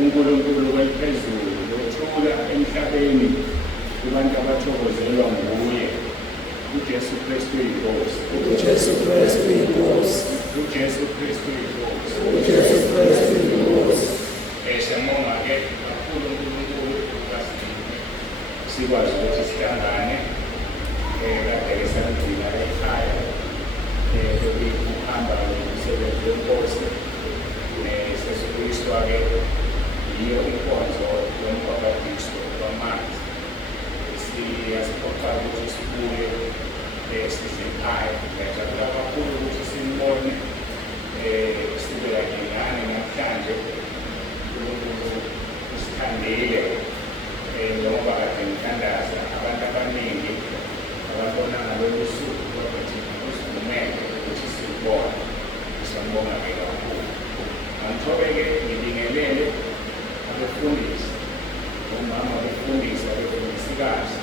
uNkulunkulu weliphezulu lothula emhlabeni kubantu abathokozelwa nguye. uJesu Kristu inkosi. uJesu Kristu inkosi. uJesu Kristu inkosi. uJesu Kristu inkosi. Siyabonga-ke kakhulu uNkulunkulu ukasinika sikwazi ukuthi sihlangane kade sanzima ekhaya ukuhamba nomsebenzi wenkosi sesibuyiswa-ke yiyo inkonzo yombhabhadiso wamanzi. Siyaziphoqa ukuthi sibuye sizekhaya. Ngiyajabula kakhulu ukuthi simbone sibe kanye nani namhlanje. uNkulunkulu usithandile njengoba kade ngithandaza abantu abaningi ababona ngalolu suku kodwa thina usivumele ukuthi silubone. Siyambonga-ke kakhulu. Ngithobe-ke ngibingelele abefundisi, omama abefundisi, abefundisikazi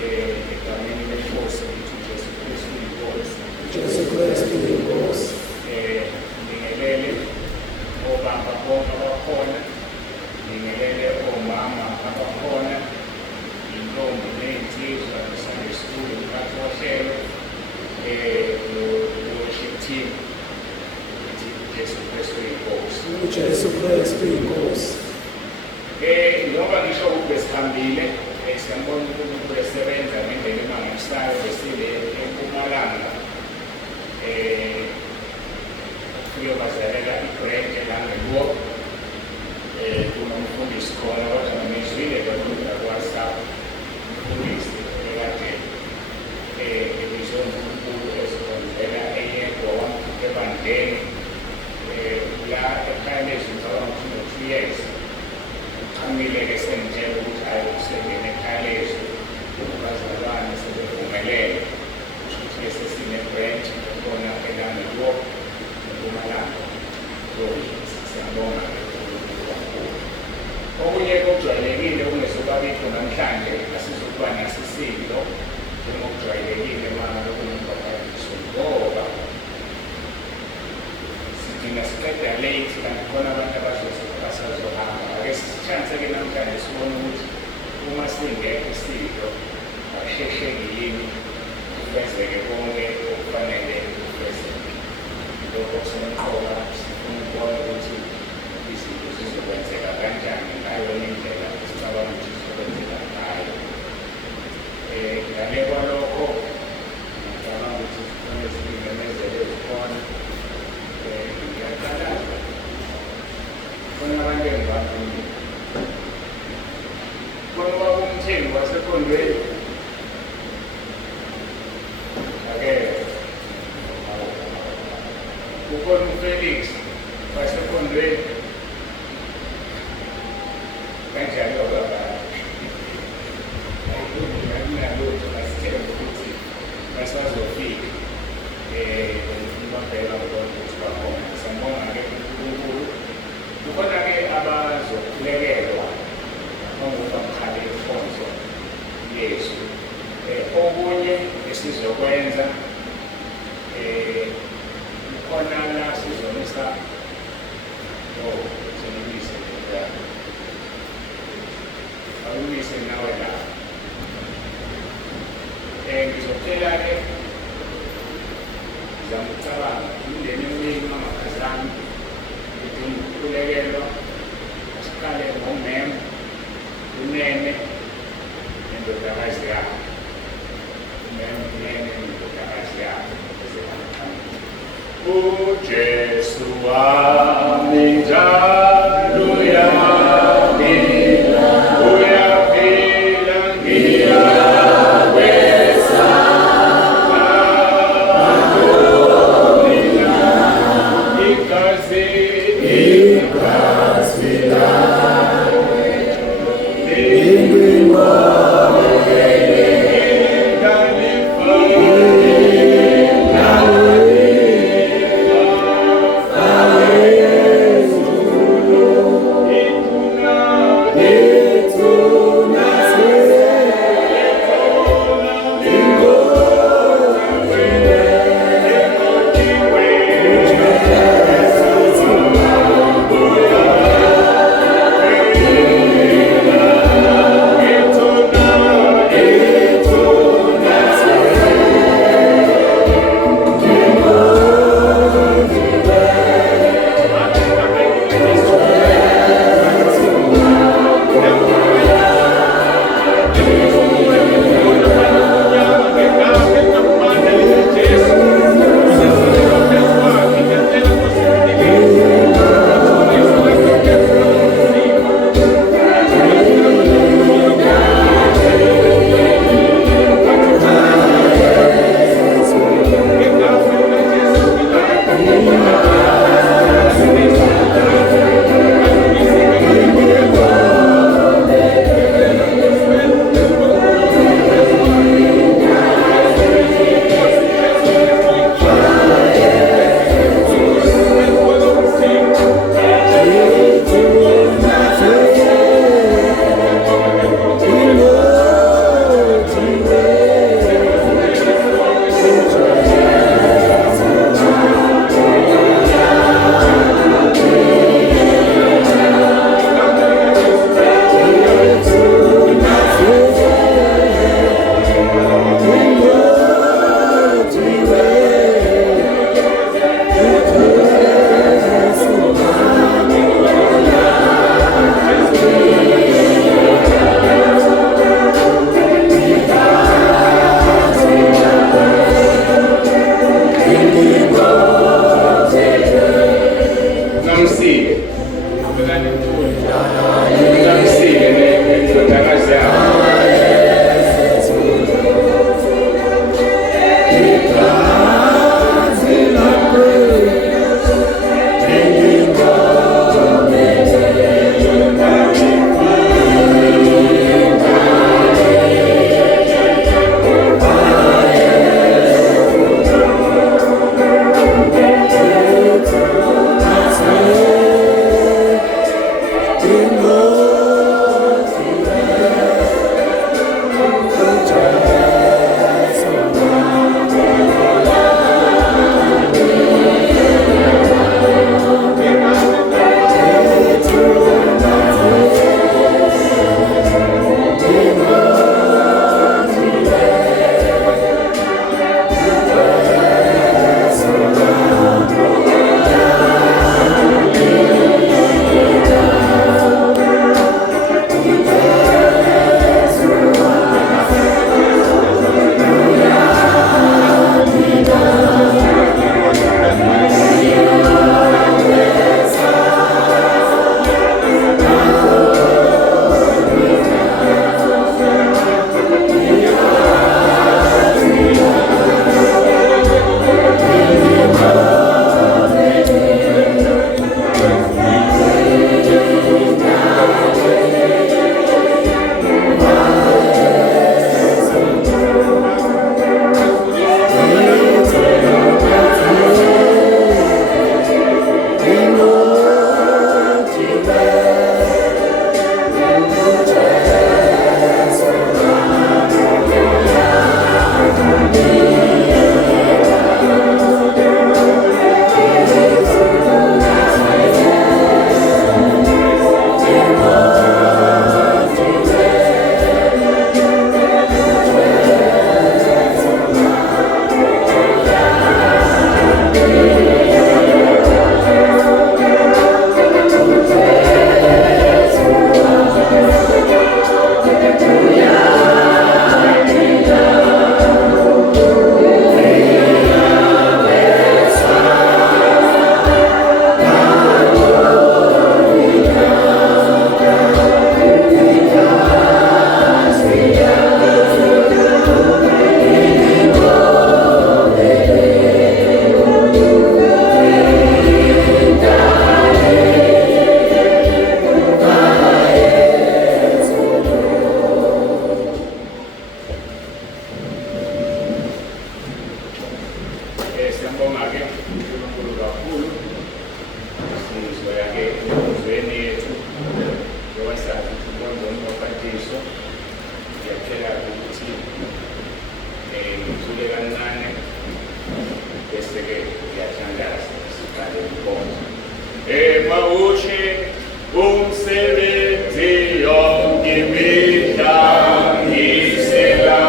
egameni lenkosi ukuthi uJesu Kristu inkosi. uJesu Kristu inkosi. Ngibingelele obaba bonke abakhona, ngibingelele omama abakhona, intombi ney'nsizwa e-Sunday School, umphathi wohlelo worship team. uJesu Kristu inkosi. uJesu Kristu inkosi. Njengoba ngisho besihambile siyambona uNkulunkulu esebenza ngendlela emangalisayo. Besile eMpumalanga ufike bazalela i-grant elangeluwo kunomfundisi khona kodwa ngizwile kakhulu kwa-WhatsApp umfundisi ekade ebizwe uNkulunkulu ezikhonzela eyedwa wamkhipha ebandleni la ekhaya lezwi ngicabanga ukuthi no-2 years. Uqhamile-ke sengitshela ukuthi ayosengena ekhaya lezwi abazalwane sebevumelele ukuthi sesine-branch ekhona elangeluwo eMpumalanga. Siyabonga kakhulu. Okunye-ke okujwayelekile okungezokabikho namhlanje asizokuba nasisindo njengokujwayelekile mangabe kunombhabhadiso ngoba sidinga siqeda late kanti khona abantu abasazohamba. Ake sisitshanse-ke namhlanje sibone ukuthi uma singekho isilo ashesheki yini kufezeke konke okufanele kufezeke. Lokho kusemqoka sifuna ukubona ukuthi izinto zizokwenzeka kanjani ngayo indlela esicabanga ukuthi zizokwenzeka ngayo. Ngale kwalokho ngicabanga ukuthi kufanele zibimemezele zikhona. Ngiyakhalaza khona abantu engibafuni khona ubaba umthengi wasekhondweni ukhona uFelix wasekhondweni kanjalo baba akunalutho masithembe ukuthi basazofika impela ukuthi bakhona. Siyambonga-ke uNkulunkulu. Kukhona-ke abazokulekelwa ngokuba mkhale inkonzo yethu. Okunye esizokwenza kukhona la sizomisa senibise awumise nawe la. Ngizokutshela-ke ngizamcabanga umndeni eminingi mangakazami udinga ukulekelwa. Asiqale ngomema unene nendodakazi yakho. Umema unene nendodakazi yakho. uJesu wami njalo uyaphila, uyaphila ngiyaweza. Yesu mawushe umsebenzi yonke imihla ngisela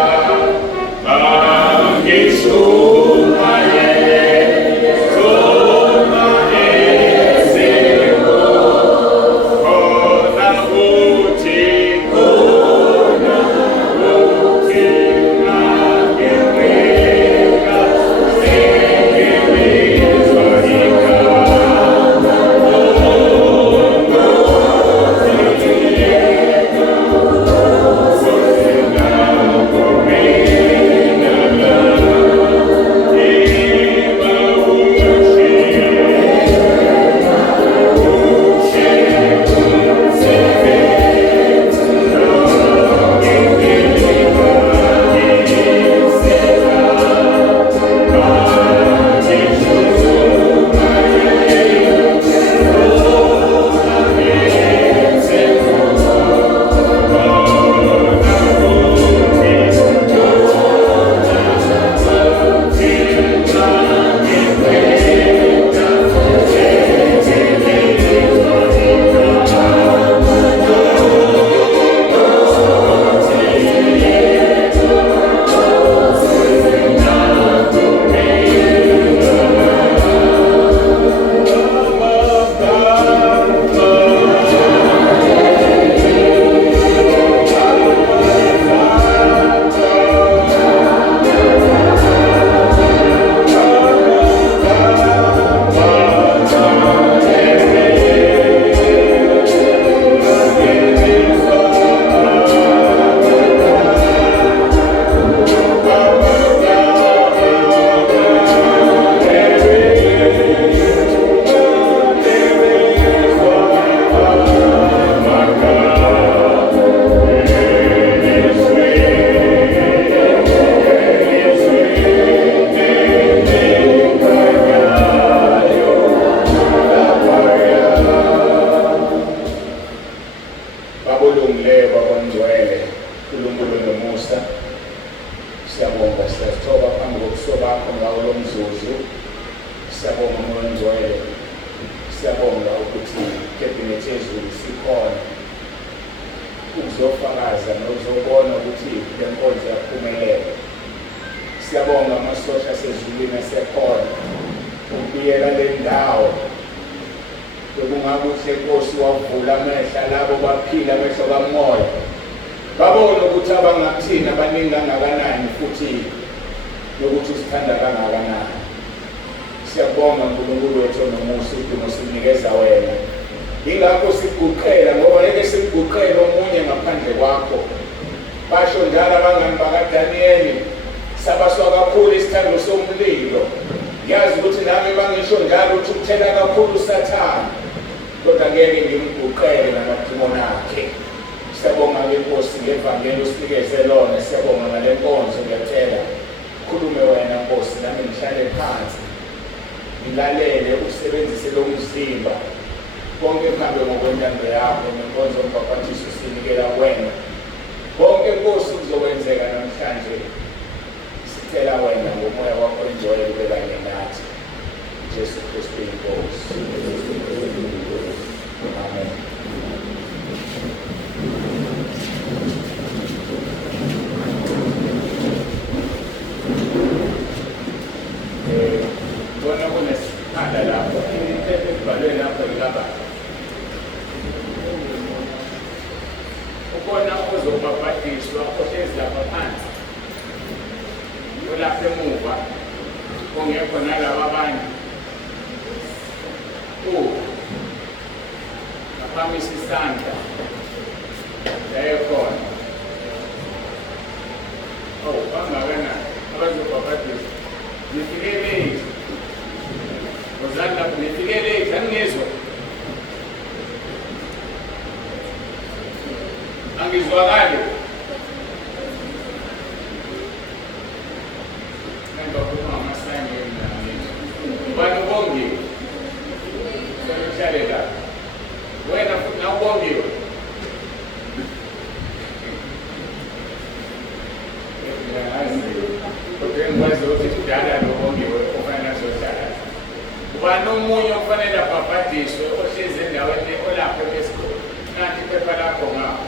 omunye ufanele abhabhadiswe ohlezi endaweni olapho esikhulu kanti iphepha lakho ngapho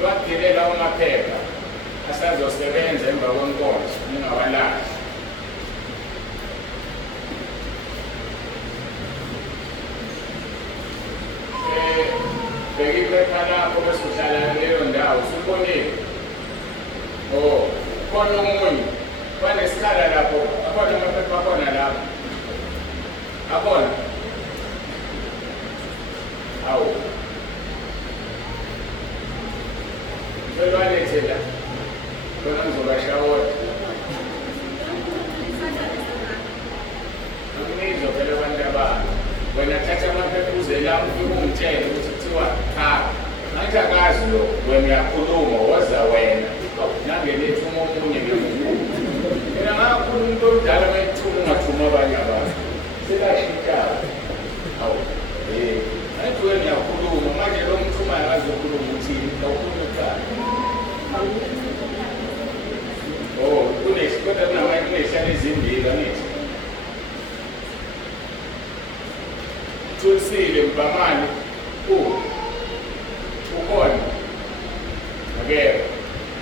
lwagilela amaphepha asazosebenza emva kwenkonzo ningawalahli. Bheka iphepha lakho bese uhlala kuleyo ndawo usubonile. Khona omunye banesikhala lapho akhona amaphepha akhona lapho akhona awu selwalethe la khona ngizobashawota angizwa phela abantu abami wena thatha amaphepha uze la ufike ungitshele ukuthi kuthiwa cha ngathi akazi lo wena uyakhuluma woza wena nangelethu omunye ngemukhulu mina ngakhuluma umuntu omdala mayethuma ungathuma abanye abantu selashintshana awu ngathi wena uyakhuluma manje lo mthumayo akazokhuluma uthini awukhuluma ekhaya kodwa kunamanye kunehlala ezimbili angithi Thulisile Mbamani ukhona akekho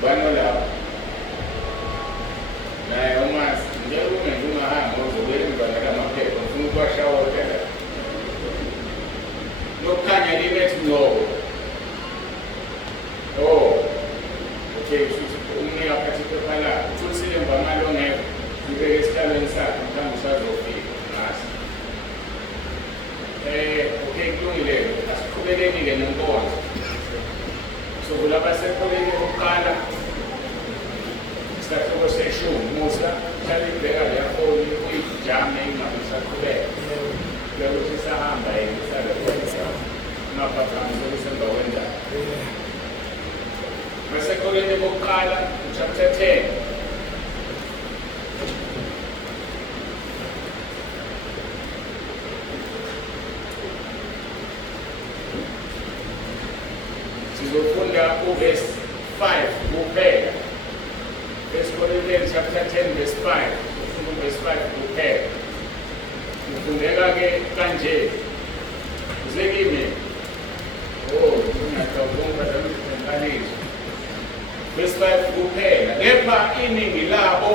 banolapho naye umazi njalo ungenza ungahamba uzobela imvana lamaphepha ufuna ukuwashawota la lokukhanya linethi mnoko okay umnika aphathi iphepha lakho Thulisile Mbamani ongekho ubeke esihlalweni sakhe mhlawumbe usazofika ngasi okay kulungile asiqhubekeni-ke nenkonzo sokula basekhuleni kokuqala isahluko seshumi Musa hlala ibheka leyafoni uyijame ingabe isaqhubeka lokuthi isahamba yini isalekwenza ungaphazamisa okusemva kwendaba basekhuleni kokuqala chapter 10 sizofunda uverse 5 kuphela. First Corinthians chapter 10 verse 5 ufunda verse 5 kuphela ufundeka-ke kanje uzekime ungathaunkazamikalizo verse 5 kuphela kepha iningi labo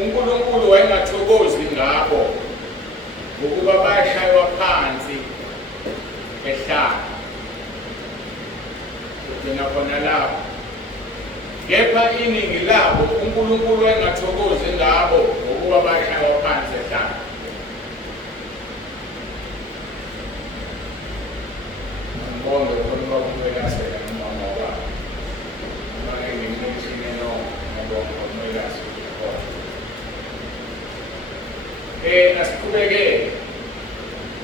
uNkulunkulu wayengathokozi ngabo ngokuba bashaywa phansi ehlala kugcina khona lapho kepha iningi labo uNkulunkulu wayengathokozi ngabo ngokuba bashaywa phansi ehlala. Ngibonge khona ukubelasela nomama wabo manje ngimthini no ngibonge ukubelasela asiqhubeke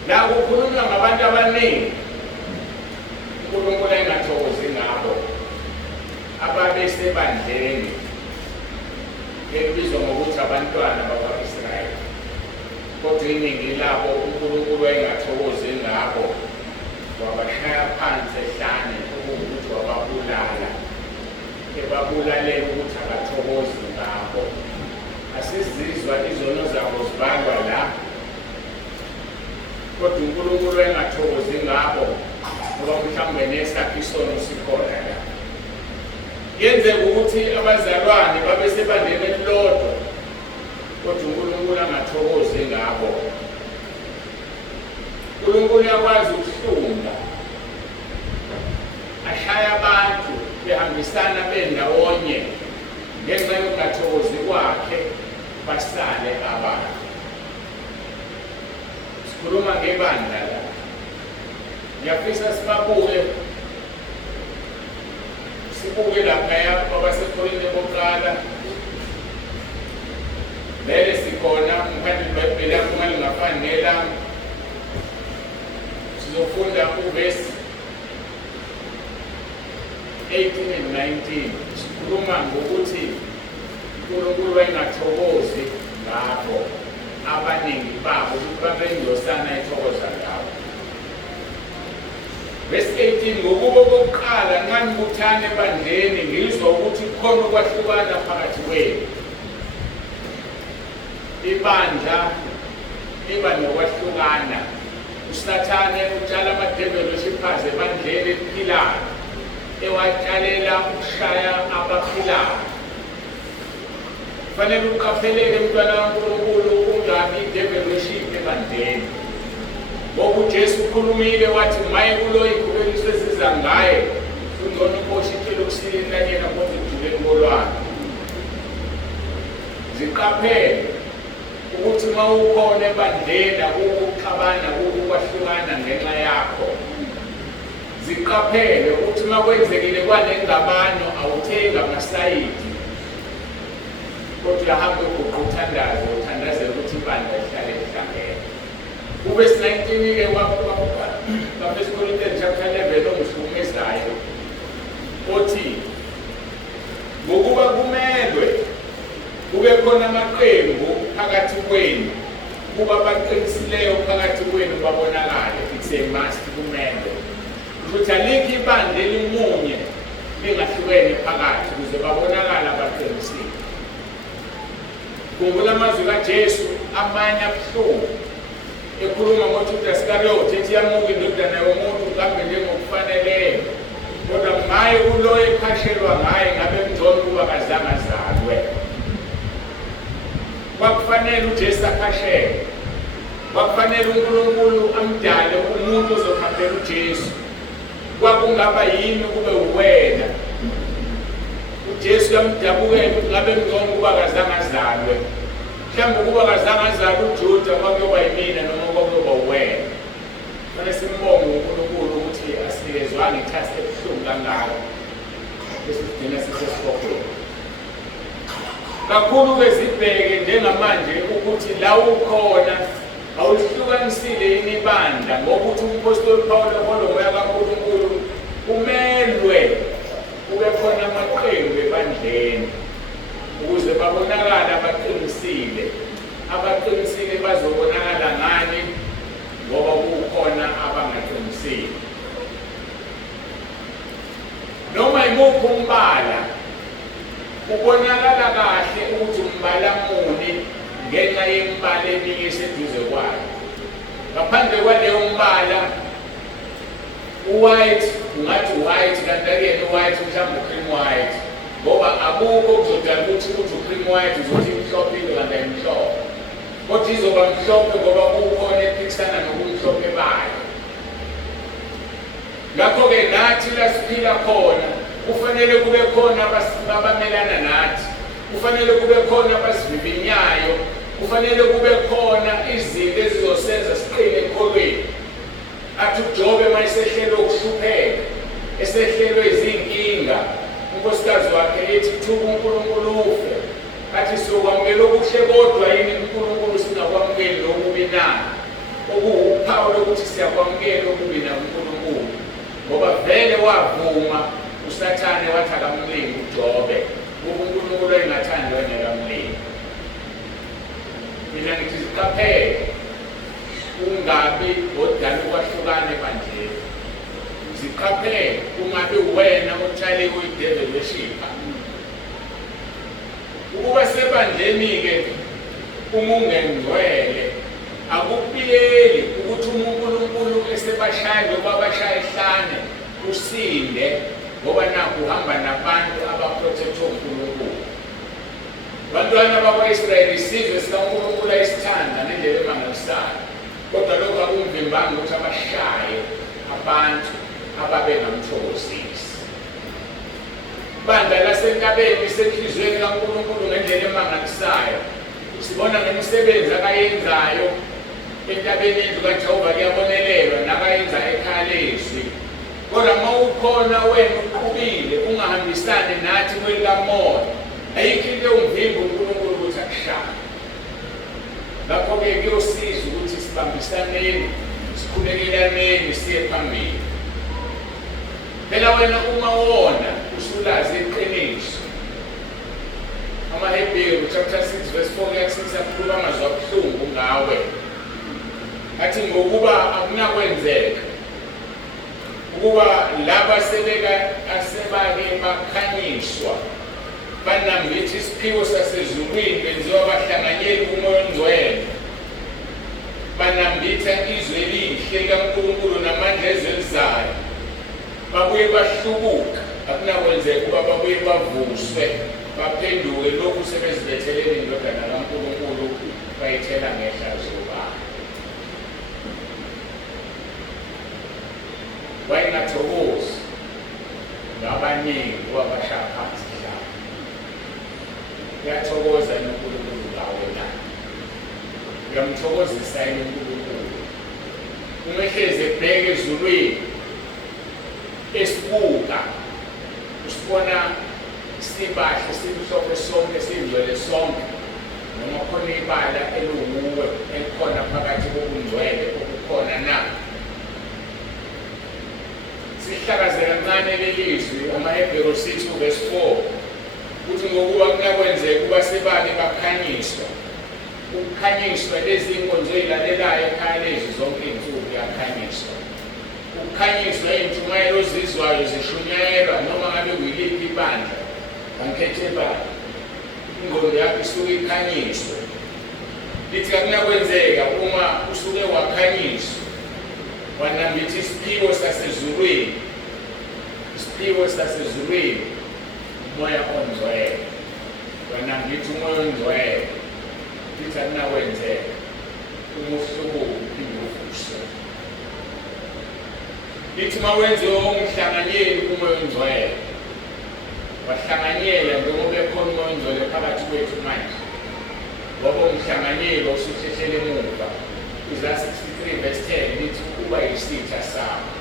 la kukhulunywa ngabantu abaningi uNkulunkulu engathokozi ngabo ababesebandleni ebizwa ngokuthi abantwana bakwa-Israyeli kodwa iningi labo uNkulunkulu engathokozi ngabo wabashaya phansi ehlane ukuthi wababulala ebabulalela ukuthi abathokozi ngabo. Asizizwa izono zabo zibalwa la kodwa uNkulunkulu engathokozi ngabo ngoba mhlawumbe nesakhe isono sikhona la yenzeka ukuthi abazalwane babesebandleni elilodwa kodwa uNkulunkulu angathokozi ngabo. uNkulunkulu uyakwazi ukuhlunga ashaya abantu behambisana bendawonye ngenxa yokungathokozi kwakhe basale abantu. Sikhuluma ngebandla la ngiyafisa sibuke laphaya kwabaseKorinte bokuqala vele sikhona ngaphandle kwebhayibheli lakho malingafani nelami sizofunda uverse 18 and 19 sikhuluma ngokuthi uNkulunkulu wayengathokozi ngabo abaningi babo ukuthi babengiyosana ethokoza ngabo. Verse 18 ngokuba kokuqala nxa nibuthane ebandleni ngizwa ukuthi kukhona ukwahlukana phakathi kwenu. Ibandla iba nokwahlukana. Usathane utshala ama-developers ebandleni eliphilayo, ewatshalela ukushaya abaphilayo. Kufanele uqapheleke mntwana kaNkulunkulu ungabi i-developship ebandleni. Ngoba uJesu ukhulumile wathi maye kulo igubeliso eziza ngaye ungcono uboshithele okusileni lanyena kodwa ujuleni kolwandle. Ziqaphele ukuthi uma ukhona ebandleni ukuxabana ukwahlukana ngenxa yakho. Ziqaphele ukuthi uma kwenzekile kwanengxabano awuthengi amasayidi, kodwa uyahambe uquthandaze uthandazela ukuthi ibandla lihlale lihlangene. Uvesi 19-ke kaFirst Corinthians chapter 11 ongihlukumezayo othi ngokuba kumelwe kube khona amaqembu phakathi kwenu, kuba baqinisileyo phakathi kwenu babonakale. It's a must, kumelwe ukuthi alikho ibandla elimunye lingahlukene phakathi ukuze babonakale abaqinisile. Khumbula amazwi kaJesu amanye abuhlungu ekhuluma ngoJudas Iscariot ethi yamuka indodana yomuntu kambe njengokufaneleyo, kodwa maye kulo ephashelwa ngaye ngabe ngcono ukuba kazange azalwe. Kwakufanele uJesu aphashelwe, kwakufanele uNkulunkulu amdale umuntu ozophambela uJesu. Kwakungaba yini kube uwena uJesu yamdabukela ukuthi ngabe ngcono ukuba kazange azalwe. Mhlawumbe ukuba kazange azalwe uJuda kwakuyoba yimina noma kwakuyoba uwena. Kufanele simbonge uNkulunkulu ukuthi asinikezwanga ithasi ebuhlungu kangako bese sigcina sisesibhokweni. Kakhulu-ke zibheke njengamanje ukuthi la ukhona awulihlukanisile yini ibandla, ngokuthi umpostoli Pawulo ngomoya kaNkulunkulu kumelwe kube khona amaqembu ebandleni ukuze babonakale abaqinisile. Abaqinisile bazobonakala ngani? Ngoba kukhona abangaqinisile. Noma yimuphi umbala ubonakala kahle ukuthi umbala muni ngenxa yembala eminye eseduze kwayo. Ngaphandle kwaleyo mbala u-white ungathi white, kanti-ke u-white mhlawumbe u-cream white, ngoba akukho kuzodala ukuthi u-cream white uzothi imhlophe kanti ayimhlophe, kodwa izoba mhlophe ngoba kukhona ephikisana nobumhlophe bayo. Ngakho-ke nathi la siphila khona kufanele kube khona abamelana nathi, kufanele kube khona abasivivinyayo, kufanele kube khona izinto ezizosenza siqine ekholweni. Athi uJobe uma esehlelwe ukuhlupheka, esehlelwe izinkinga, unkosikazi wakhe ethi thuka uNkulunkulu ufe, athi siyokwamukela okuhle kodwa yini uNkulunkulu singakwamukeli lokubi na? Okuwuphawu lokuthi siyakwamukela okubi nakuNkulunkulu, ngoba vele wavuma uSathane wathi akamlingi uJobe, uNkulunkulu engathandi wayekamlingi. Mina ngithi siqaphele ungabi odala ukwahlukana ebandleni. Ziqaphele ungabi wena otshale kwi-developship. Ukuba sebandleni-ke uma ungengcwele akupiyeli ukuthi uNkulunkulu esebashaya njengoba bashaya ehlane usinde, ngoba nakho uhamba nabantu abaprotectwe uNkulunkulu. Bantwana bakwa-Israyeli isizwe sikaNkulunkulu ayisithanda ngendlela emangalisayo, kodwa lokhu akumvimbanga ukuthi abashaye abantu ababengamthokozisi. Ibandla lasentabeni lisenhliziyweni kaNkulunkulu ngendlela emangalisayo. Sibona ngemisebenzi akayenzayo entabeni indlu kaJehova kuyabonelelwa nakayenza ekhaya lezwi. Kodwa uma ukhona wena uqhubile ungahambisani nathi kwelikamoya, ayikho into ewumvimba uNkulunkulu ukuthi akushaye. Ngakho-ke kuyosiza ukuthi sibambisaneni, sikhulekelaneni siye phambili. Phela wena uma wona usulazi iqiniso. AmaHebheru chapter 6 verse 4-6 akhuluma amazwi abuhlungu ngawe. Athi ngokuba akunakwenzeka ukuba laba asebake bakhanyiswa banambitha isiphiwo sasezulwini benziwa bahlanganyeli kumoya ongcwele. banambitha izwi elihle likaNkulunkulu namandla ezwe elizayo, babuye bahlubuka, akunakwenzeka ukuba babuye bavuswe, baphenduke lokhu sebezibethelele indodana kaNkulunkulu bayithela ngehlazo bayo. Wayingathokozi ngabaningi wabashaya phansi mhlaba. Uyathokoza uNkulunkulu ngawe na. Uyamthokozisa yini uNkulunkulu? Umehleze ebheke ezulwini esibuka, usibona sibahle simhlophe sonke singcwele sonke, noma khona ibala elunguwe elikhona phakathi kobungcwele obukhona na. Sihlakaze kancane lelizwi amaHebheru 6 verse 4 uthi ngokuba kunakwenzeka ukuba sebabe bakhanyiswa. Ukukhanyiswa lezi inkonzo ezilalelayo ekhaya lezi zonke izinsuku kuyakhanyiswa. Ukukhanyiswa iy'ntshumayelo ozizwayo zishunyayelwa noma ngabe kuyiliphi ibandla, bankethe bani, ingqondo yakho isuke ikhanyiswe. Lithi akunakwenzeka uma usuke wakhanyiswa, wanambitha isiphiwo sasezulwini, isiphiwo sasezulwini, umoya ongcwele, wanambitha umoya ongcwele. Lithi akunakwenzeka uma uhlubuka uphinde uvuswe. Lithi uma wenziwe umhlanganyeli kumoya ongcwele, wahlanganyela njengoba ekhona umoya ongcwele phakathi kwethu manje, ngoba umhlanganyeli osuhlehlele emuva. Isaiah 63 verse 10 lithi ukuba yisitha sakho,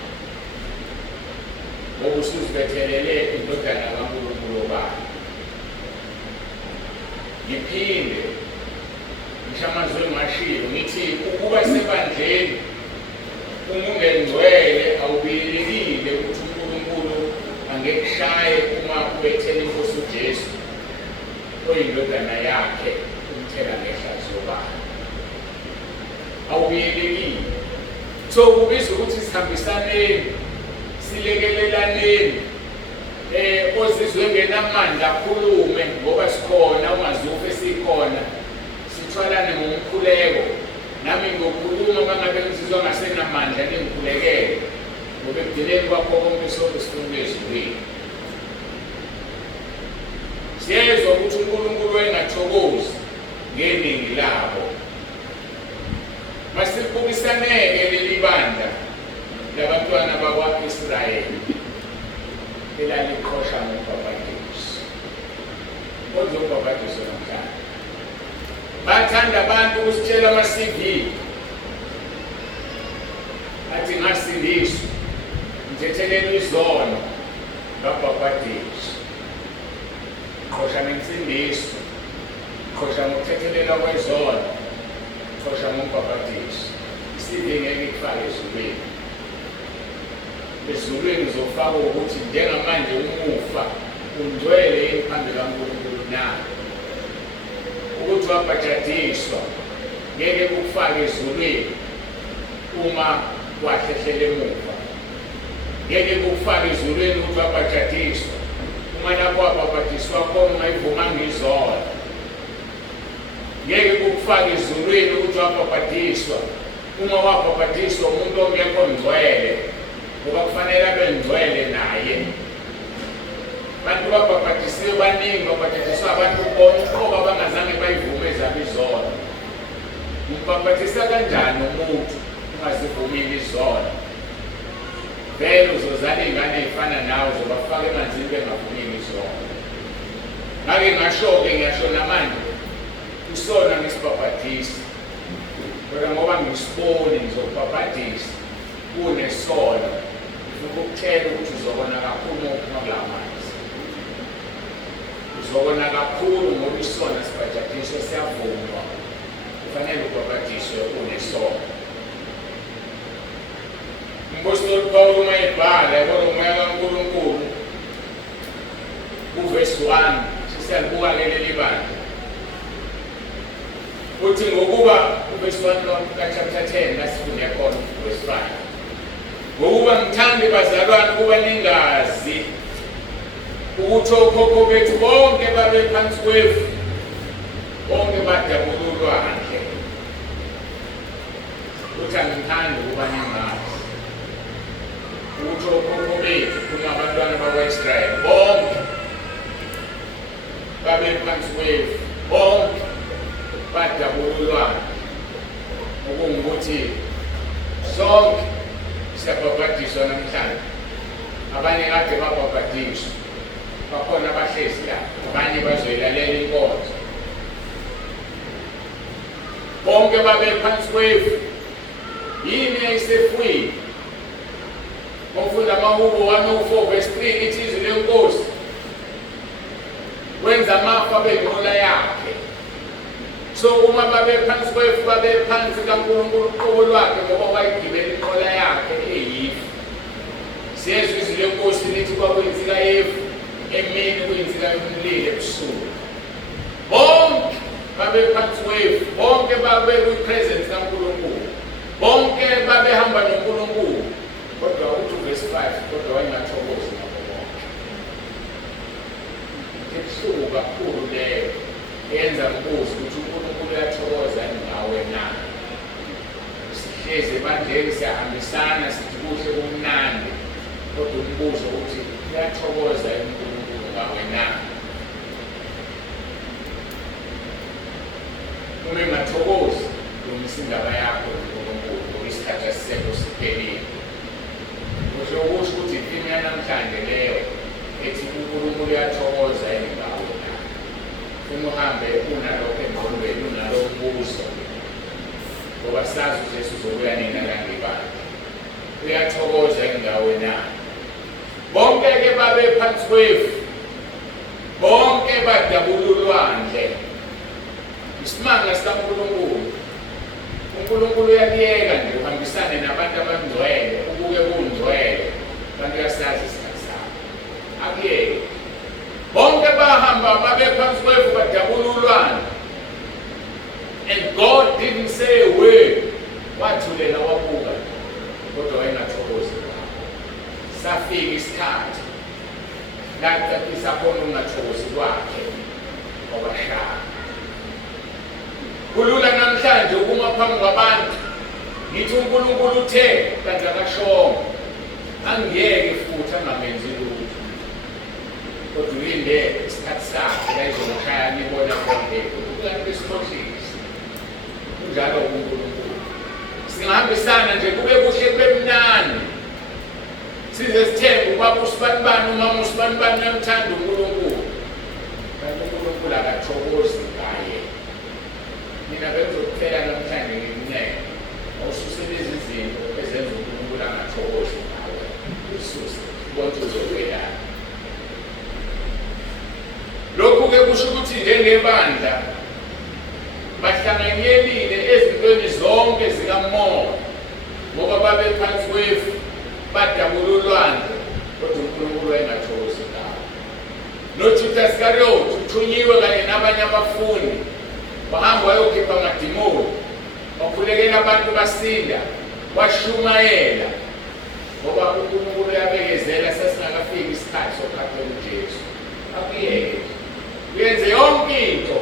ngoba usuzibethelele indodana kaNkulunkulu bayo. Ngiphinde ngishamazwe ngashiyo ngithi ukuba sebandleni uma ungengcwele awubiyelekile ukuthi uNkulunkulu angekushaye uma ubethele inkosi uJesu oyindodana yakhe umthela ngehlazo bayo. Awubiyelekile. So kubizwa ukuthi sihambisaneni, silekeleleleni, ozizwe ngenamandla akhulume ngoba sikhona, ungazufe sikhona, sithwalane ngomkhuleko. Nami ngokhuluma mangabe ngizizwa ngasenamandla ningikhulekele, ngoba ekugcineni kwakho konke sonke sifuna ezulwini. Siyezwa ukuthi uNkulunkulu wayengathokozi ngeningi labo. Masibukisaneke leli bandla labantwana bakwa-Israyeli elaliqhosha ngobhabhadiso. Konke ubhabhadiso namhlanje bathanda abantu ukusitshela ama-CV athi ngasindiswa, ngithethelelwe izono ngabhabhadiso, qhosha ngensindiso, qhosha ngokuthethelelwa kwezono, qhosha ngokubhabhadisa. I-CV ngeke ikufake ezulwini. Ezulwini uzofaka ukuthi njengamanje umufa ungcwele yini phambi kaNkulunkulu na. Ukuthi wabhajadiswa ngeke kufake ezulwini uma wahlehlele emuva. Ngeke kufake ezulwini ukuthi wabhajadiswa uma lapho wabhabhadiswa khona ungayivumanga izono. Ngeke kufake ezulwini ukuthi wabhabhadiswa uma wabhabhadiswa umuntu ongekho ngcwele, ngoba kufanele abe ngcwele naye. Abantu babhabhadisiwe baningi, babhabhadiswa abantu bonke abangazange bayivume ezabo izono. Ubhabhadisa kanjani umuntu ungazivumile izono? Vele uzozala iy'ngane ey'fana nawe, uzobafaka emanzini bengavumile izono. Ngake ngasho-ke, ngiyasho namanje, isona ngisibhabhadisa, kodwa ngoba ngisiboni ngizokubhabhadisa kunesono, ngifuna ukukutshela ukuthi uzobona kakhulu ngokuphuma kula manzi. Uzobona kakhulu ngoba isona sibhajadiswa siyavumwa, kufanele ubhabhadiswe kunesono. Umpostoli Pawulo uma ebhala yabona umoya kaNkulunkulu uvesi 1, sisalibuka-ke leli bandla. Uthi ngokuba uvesi 1 ka-chapter 10 lasifunde khona uvesi 5. Ngokuba ngithande bazalwane ukuba ningazi ukuthi okhokho bethu bonke babe phansi kwefu, bonke badabula ulwandle. uthi angithandi ukuba ningazi ukuthi okhokho bethu kungabantwana bakwa-Israyeli bonke babephansi kwefu, bonke badabululwana, okungukuthi sonke siyabhabhadiswa namhlanje. Abanye kade babhabhadiswa, bakhona abahlezi la, abanye bazoyilalela inkonzo. Bonke babephansi kwefu. Yini eyayisefwini? Ngokufunda amahubo wami u-4 verse 3 lithi izwi lenkosi wenza amafa benqola yakhe. So uma babephansi kwefu, babephansi kaNkulunkulu uqobo lwakhe ngoba wayigibela inqola yakhe eyifu. Siyezwa izwi lenkosi lithi kwakwenzika yefu, emini kwenzika umlilo ebusuku. Bonke babephansi kwefu, bonke babe kwi-presence kaNkulunkulu, bonke babehamba noNkulunkulu. Kodwa uthi verse 5, kodwa wayengathokozi nabo bonke. Ebusuku kakhulu leyo yenza mbuzi ukuthi uNkulunkulu uyathokoza ngawe na. Sihlezi ebandleni siyahambisana sithi kuhle kumnandi, kodwa umbuzo ukuthi uyathokoza uNkulunkulu ngawe na. Uma engathokozi, lungisa indaba yakho uNkulunkulu ngoba isikhathi asisekho siphelile. Kusho ukuthi impilo yanamhlanje leyo ethi uNkulunkulu uyathokoza ngawe na. Uma uhambe unalokho engqondweni, unalowo mbuzo, ngoba sazi uJesu uzobuya nina langibandla. Uyathokoza ngawe na. Bonke-ke babephansi kwefu, bonke badabululwandle. Isimanga sikaNkulunkulu. uNkulunkulu uyakuyeka nje uhambisane nabantu abangcwele, ubuke kungcwele, abantu yasazi isikhathi sakho. Akuyeke. Bonke bahamba babephansi kwefu badabululwana. And God didn't say a word. Wathulela wabuka, kodwa wayengathokozi ngakho. Safika isikhathi lapho isakhona ungathokozi kwakhe ngoba shaka. Kulula namhlanje ukuma phambi kwabantu ngithi uNkulunkulu uthe kanti akashongo, angiyeke futhi angamenzi lutho. Kodwa ulinde isikhathi sakhe la izoshaya nibona konke uNkulunkulu besikhohlisi. Kunjalo uNkulunkulu. Singahambisana nje kube kuhle kube mnandi. Size sithembe ubaba usibanibani, umama usibanibani uyamthanda uNkulunkulu. Kanti uNkulunkulu akathokozi ngaye. Mina bengizokuphela namhlanje ngimnene. Awususe lezi zinto ezenza uNkulunkulu angathokozi ngawe. Ususe konke uzobuyela. Lokhu-ke kusho ukuthi njengebandla bahlanganyelile ezintweni zonke zikamoya ngoba babephansi kwefu, badabululwandle, kodwa uNkulunkulu wayengathokozi ngawo. NoJudas Iscariot uthunyiwe kanye nabanye abafundi, wahamba wayokhipha amadimoni, wakhulekela abantu basinda, washumayela ngoba uNkulunkulu uyabekezela sasingakafiki isikhathi sokuphathela uJesu. Akuyeke uyenze yonke into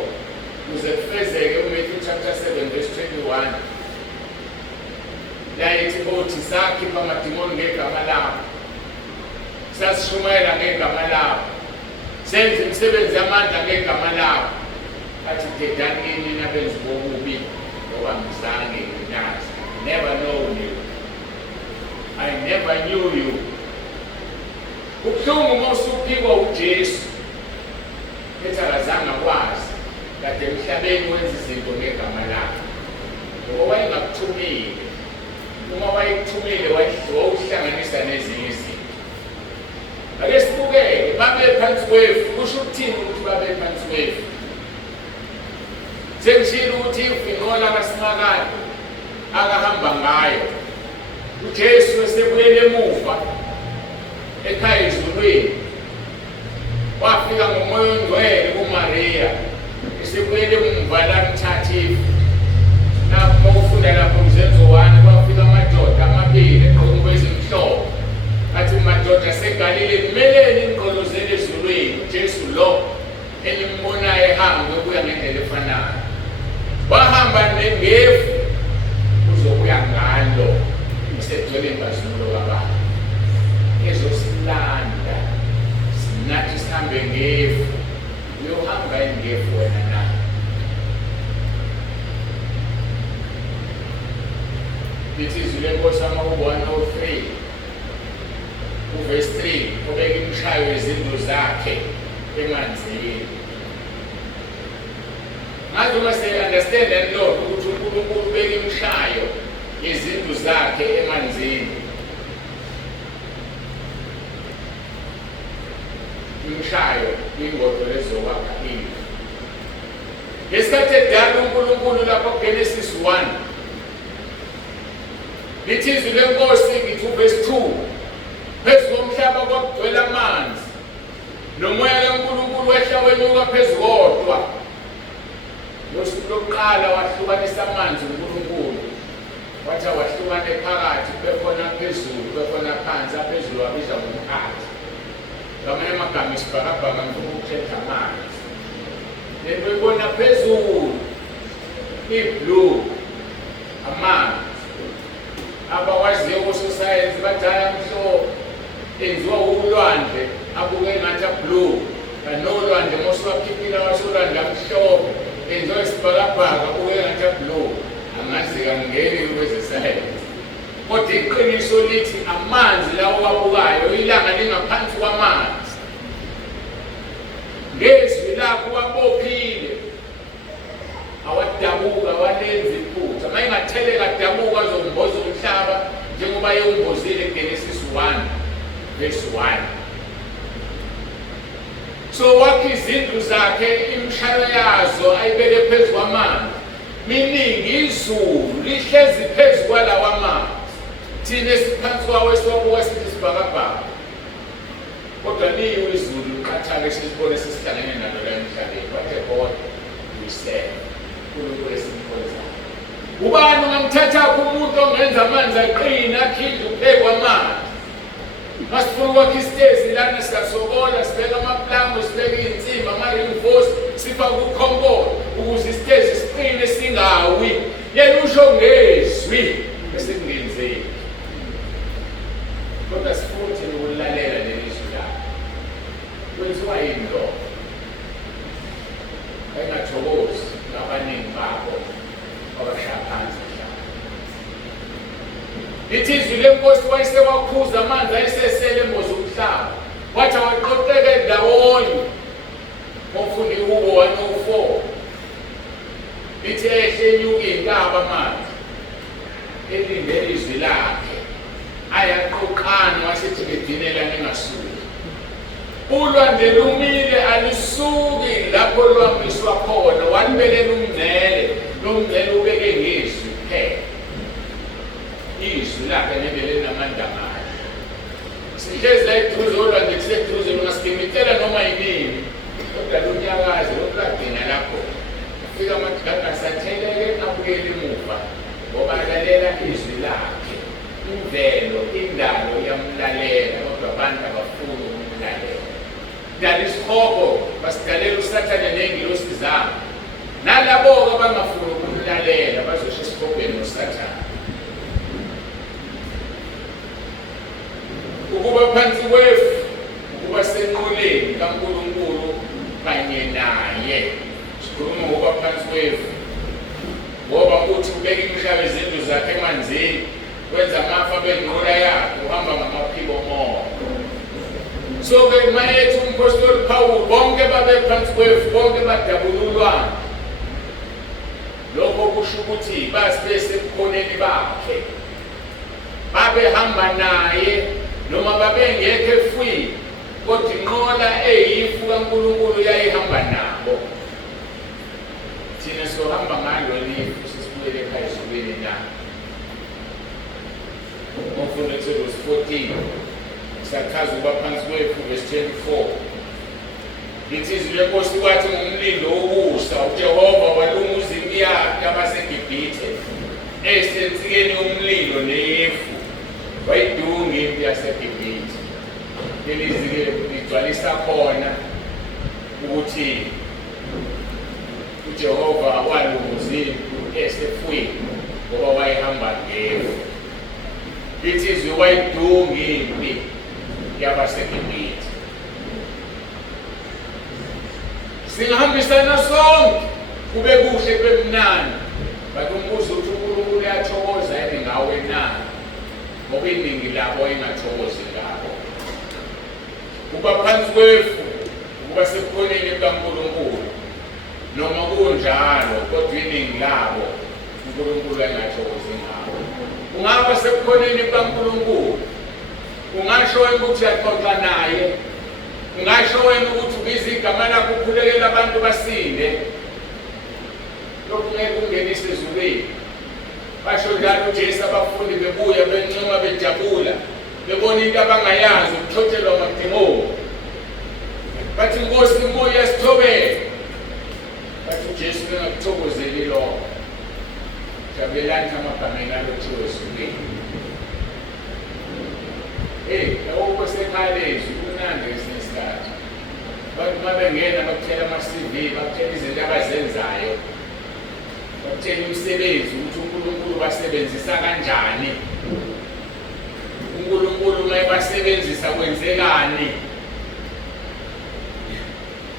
ukuze kufezeke uMatthew chapter 7 verse 21. La ithi bothi sakhipha amadimoni ngegama lakho, sasishumayela ngegama lakho, senze imisebenzi yamandla ngegama lakho. Athi dedani kini nabenzi bobubi ngoba ngizange nginazi. Never known you. I never knew you. Kubuhlungu uma usuphikwa uJesu ethi akazange akwazi kade emhlabeni wenza izinto ngegama lakhe ngoba wayengakuthumile. Uma wayekuthumile wawuhlanganisa nezinye izinto. Ake sibukele babephansi kwefu. Kusho ukuthini ukuthi babephansi kwefu? Sengishilo ukuthi inqola kaSimakade akahamba ngayo, uJesu esebuyele emuva ekhaya ezulwini, wafika ngomoya ongcwele kuMariya, esebuyele emuva la eMthathifu. Lapho ukufunda lapho Mzenzo 1 kwafika amadoda amabili egqoke ingubo ezimhlophe, athi madoda aseGalile kumeleni ingqolozele ezulwini uJesu lo enimbonayo ehamba ukuya ngendlela efanayo. Bahamba ngefu uzokuya ngayo. lithi izwi lenkosi amahubo 103 uverse 3 ubeka imshayo yezindlu zakhe emanzini. Ngathi uma se-understand and Lord ukuthi uNkulunkulu ubeka imshayo yezindlu zakhe emanzini. Imshayo ingodo lezokwakha indlu. Ngesikhathi edala uNkulunkulu lapho kuGenesis 1 lithi izwi lenkosi ngithi uverse 2 phezu komhlaba kwakugcwele amanzi nomoya kaNkulunkulu wehla wenyuka phezu kodwa. Ngosuku lokuqala wahlukanisa amanzi uNkulunkulu wathi wahlukane phakathi bekhona phezulu bekhona phansi aphezulu wabiza ngomkhathi. Ngamanye amagama isibhakabhaka ngifuna ukukhetha amanzi. Lento ibona phezulu i-blue amanzi. Abawaziyo ososayensi bathi amhlophe enziwa ulwandle abuke ngathi a-blue kanolwandle mosiwakhiphila wasolwandle amhlophe enziwa isibhakabhaka abuke ngathi a-blue. Angazi kangeke kwezesayensi kodwa iqiniso lithi amanzi lawo wabukayo ilanga lingaphansi kwamanzi. Ngezwi lakho wabophile awadabuka walenza iphutha uma ingatheleka adabuka azomboza umhlaba njengoba yewumbozile kuGenesis 1 verse 1. So wakha izindlu zakhe imshayo yazo ayibeke phezu kwamanzi, meaning izulu lihlezi phezu kwalawa amanzi. Thina esiphansi kwawo esiwabuka sithi sibhakabhaka kodwa liyo izulu liqhathake sisibone sesihlangene nalo la emhlabeni. What a God we serve. uNkulunkulu esimkhonzayo. Ubani ungamthatha umuntu ongenza amanzi aqina akhinde uphekwa amanzi? Masifuna ukwakha isitezi lana siyasokola sibeka amaplango sibeka iy'nsimbi ama-reinforce sifake ukhonkolo ukuze isitezi siqine singawi. Yena usho ngezwi bese kungenzeki. Kodwa sifuna thina ukulalela leli zwi lakhe. Kwenziwa yini lokho? Ayingathokozi ngabaningi babo abashaya phansi emhlabeni. Lithi izwi lenkosi wayesewakhuza amanzi ayesesele emboza umhlaba wathi awaqoqeke ndawonye. Umfundi uHubo 104 lithi ehle enyuka iy'ntaba amanzi elindele izwi lakhe ayaqoqana wasethi ngedinela ngingasuki. Ulwandle lumile alisuki lapho lwamiswa khona walubelela umngcele. Lo mngcele ubeke ngezwi kuphela. Izwi lakhe nebele namandla akhe. Sihlezi la eduze olwandle kuseduze lungasikimithela noma yinini kodwa lunyakaze lokudina lapho fika amadlaka asatheleke abukele emuva ngoba alalela izwi lakhe. Imvelo indalo iyamlalela kodwa abantu abafuni ukumlalela. Dala isihogo basidalela usathane ney'ngilosi zabo. Nalabo-ke abangafuni ukumlalela bazosho esihogweni nosathane. Ukuba phansi kwefu ukuba senqoleni kaNkulunkulu kanye naye. Sikhuluma ngokuba phansi kwefu ngoba uthi ubeka imshayo yezindlu zakhe emanzini wenza amafa benqola yakhe uhamba ngamaphiko omoya. So-ke mayethi umpostoli Pawulu bonke babephansi kwefu bonke badabululwana. Lokho kusho ukuthi basebukhoneni bakhe babehamba naye noma babengekho efwini kodwa inqola eyifu kaNkulunkulu yayihamba nabo. Thina sohamba ngalo lifu sisibuyele ekhaya ezulwini na. Umfundo Exodus 14 sachaza ukuba phansi kwefu verse 24 lithi izwi lenkosi kwathi ngumlindo wokusa uJehova walunguza impi yakhe abaseGibhithe esensikeni umlilo nefu wayidunga impi yaseGibhithe. Lelizwi-ke ligcwalisa khona ukuthi uJehova walunguza impi esefwini ngoba wayehamba ngefu. Lithi izwi wayidunga impi yabaseGibhithe. Singahambisana sonke kube kuhle kube mnandi. But umbuzo uthi uNkulunkulu uyathokoza yini ngawe ngawe na ngoba iningi labo engathokozi ngabo. Kuba phansi kwefu kuba sekukhoneni kaNkulunkulu noma kunjalo kodwa iningi labo uNkulunkulu engathokozi ngabo. Ungaba sekukhoneni kaNkulunkulu ungasho wena ukuthi uyaxoxa naye, ungasho wena ukuthi ubiza igama lakho ukhulekela abantu basinde, lokhu ngeke kungenise ezulwini. Basho njalo uJesu abafundi bebuya bencoma bejabula bebona into abangayazi ukuthothelwa amademoni. Bathi Nkosi umoya sithobele. Bathi uJesu engakuthokozeli lokho. Jabelani amagama alothiwe ezulwini. Lokho sekhalezi kunande esinye isikhathi. Bantu mabengena bakuthela ama-CV, bakuthela izinto abazenzayo, bakuthela imisebenzi ukuthi uNkulunkulu basebenzisa kanjani, uNkulunkulu uma ebasebenzisa kwenzekani.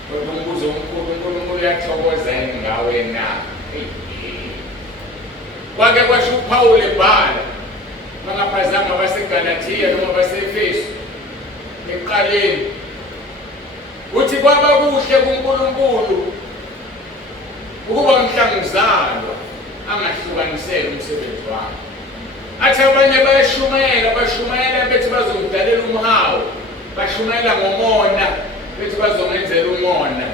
Kodwa umbuzo omkhulu, uNkulunkulu uyathokoza ngawe na? Kwake kwasho uPawule ebhala bangaphazanga baseGalatiya noma baseEfesu ekuqaleni uthi kwaba kuhle kuNkulunkulu ukuba umhlanguzalwa angahlukanisela umsebenzi wakhe. Athi abanye bashumayela bethi bazomdalela umhawu, bashumayela ngomona bethi bazomenzela umona.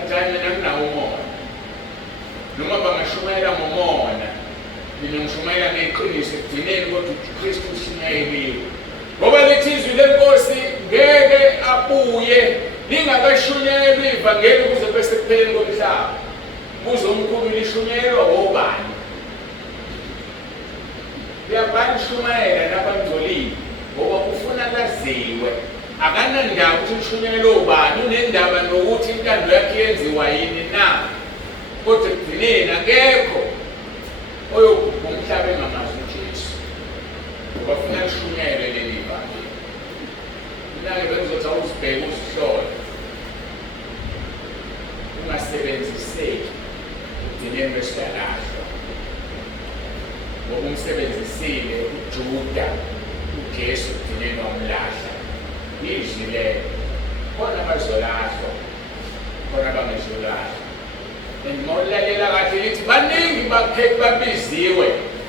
Athi hayi mina nginawo umona. Noma bangashumayela ngomona, mina ngishumayela ngeqiniso ekugcineni kodwa uKristu ushumayeliwe. Ngoba lithi izwi leNkosi ngeke abuye lingakashunyayelwa ivangeli ukuze bese kupheleni komhlaba. Buzo omkhulu lishunyayelwa obani? Liyabani shumayela nabangcolile ngoba ufuna laziwe. Akanandaba ukuthi lishunyayelwa obani, unendaba nokuthi intando yakhe yenziwa yini na. Kodwa ekugcineni akekho oyogubha umhlaba engamazi uJesu. Ngoba ufuna lishunyayelwe leli vangeli. Mina-ke bengizothi awuzibheke uzihlole. Ungasebenziseki ekugcineni besidalahlwa. Ngoba umsebenzisile uJuda uJesu ekugcineni wamlahla. Izwi lelo. Khona abazolahlwa, khona abangezolahlwa. Ngolalela kahle lithi baningi bakhethi babiziwe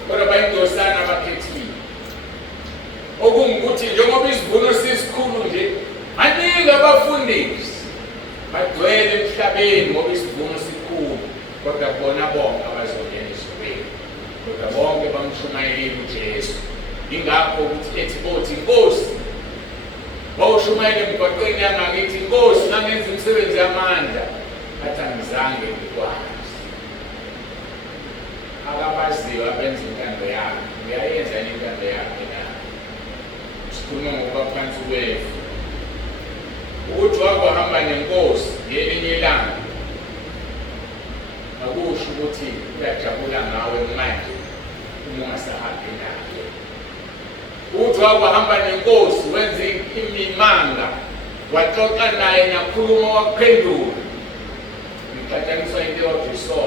kodwa bayingcosana abakhethiwe. Okungukuthi njengoba isivuno sisikhulu nje, baningi abafundisi bagcwele emhlabeni ngoba isivuno sikhulu kodwa bona bonke abazongena ezulwini. Kodwa bonke bamshumayelile uJesu. Ingakho ukuthi ethi bothi Nkosi, bawushumayela emgwaqweni yangakithi, Nkosi ngangenza imisebenzi yamandla. Athi angizange ngikwazi. Akabaziyo abenza intando yakhe. Uyayenza intando yakhe na. Sikhuluma ngokuba phansi kwefu. Ukuthi wakuhamba neNkosi ngelinye ilanga akusho ukuthi uyajabula ngawe manje uma ungasahambi naye. Ukuthi wakuhamba neNkosi wenza imimanga, waxoxa naye nakhuluma wakuphendula. Ngicatshangiswa into yoJesu.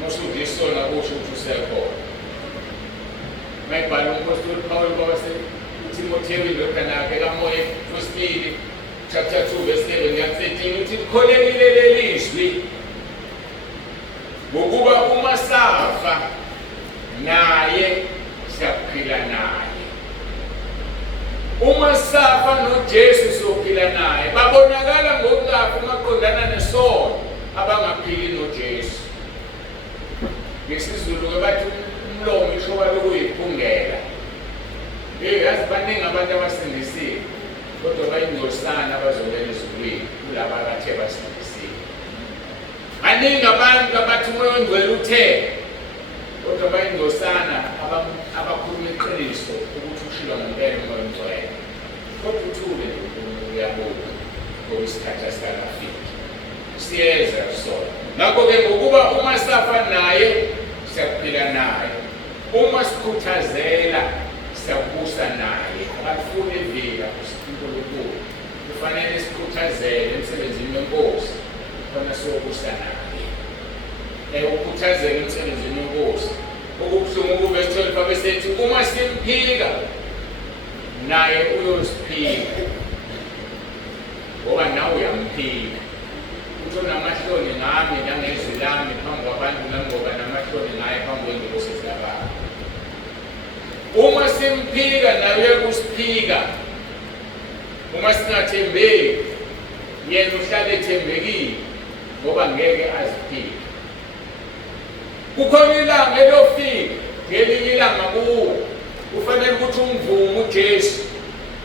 Musuthi isona kusho ukuthi usekhona. Mayibhala umpostoli Paul kwabase uTimotheyu indodana yakhe kaMoya wesibili chapter 2 verse 11-13 uthi likholekile leli zwi ngokuba uma safa naye siyaphila naye. Uma safa noJesu siyophila naye. Babonakala ngokungafi maqondana nesono abangaphili noJesu. NgesiZulu bathi umlomo isho kwaloku uyiphungela. Yazi baningi abantu abasindisiwe kodwa bayingcosana abazongena ezulwini kulaba abathe basindisiwe. Baningi abantu abathi umoya ongcwele uthe kodwa bayingcosana abakhuluma iqiniso ukuthi ushilo ngempela umoya ongcwele. Kodwa uthule nje uNkulunkulu uyabuka ngoba isikhathi asikafiki. Siyeza sona. Ngakho-ke ngokuba uma safa naye siyaphila naye. Uma sikhuthazela siyabusa naye. Abafuna evila uNkulunkulu kufanele sikhuthazele emsebenzini weNkosi khona siyobusa naye. Ukukhuthazela emsebenzini weNkosi okubuhlungu verse 12 sethu uma simphika naye uyosiphika ngoba nawe uyamphika utho namahloni ngami nangezwi lami phambi kwabantu nangoba namahloni ngaye phambi kwengelosi zikaBaba. Uma simphika naye uyakusiphika. Uma singathembeki yena uhlale ethembekile ngoba ngeke aziphike. Kukhona ilanga elofika ngelinye ilanga kuwo kufanele ukuthi umvume uJesu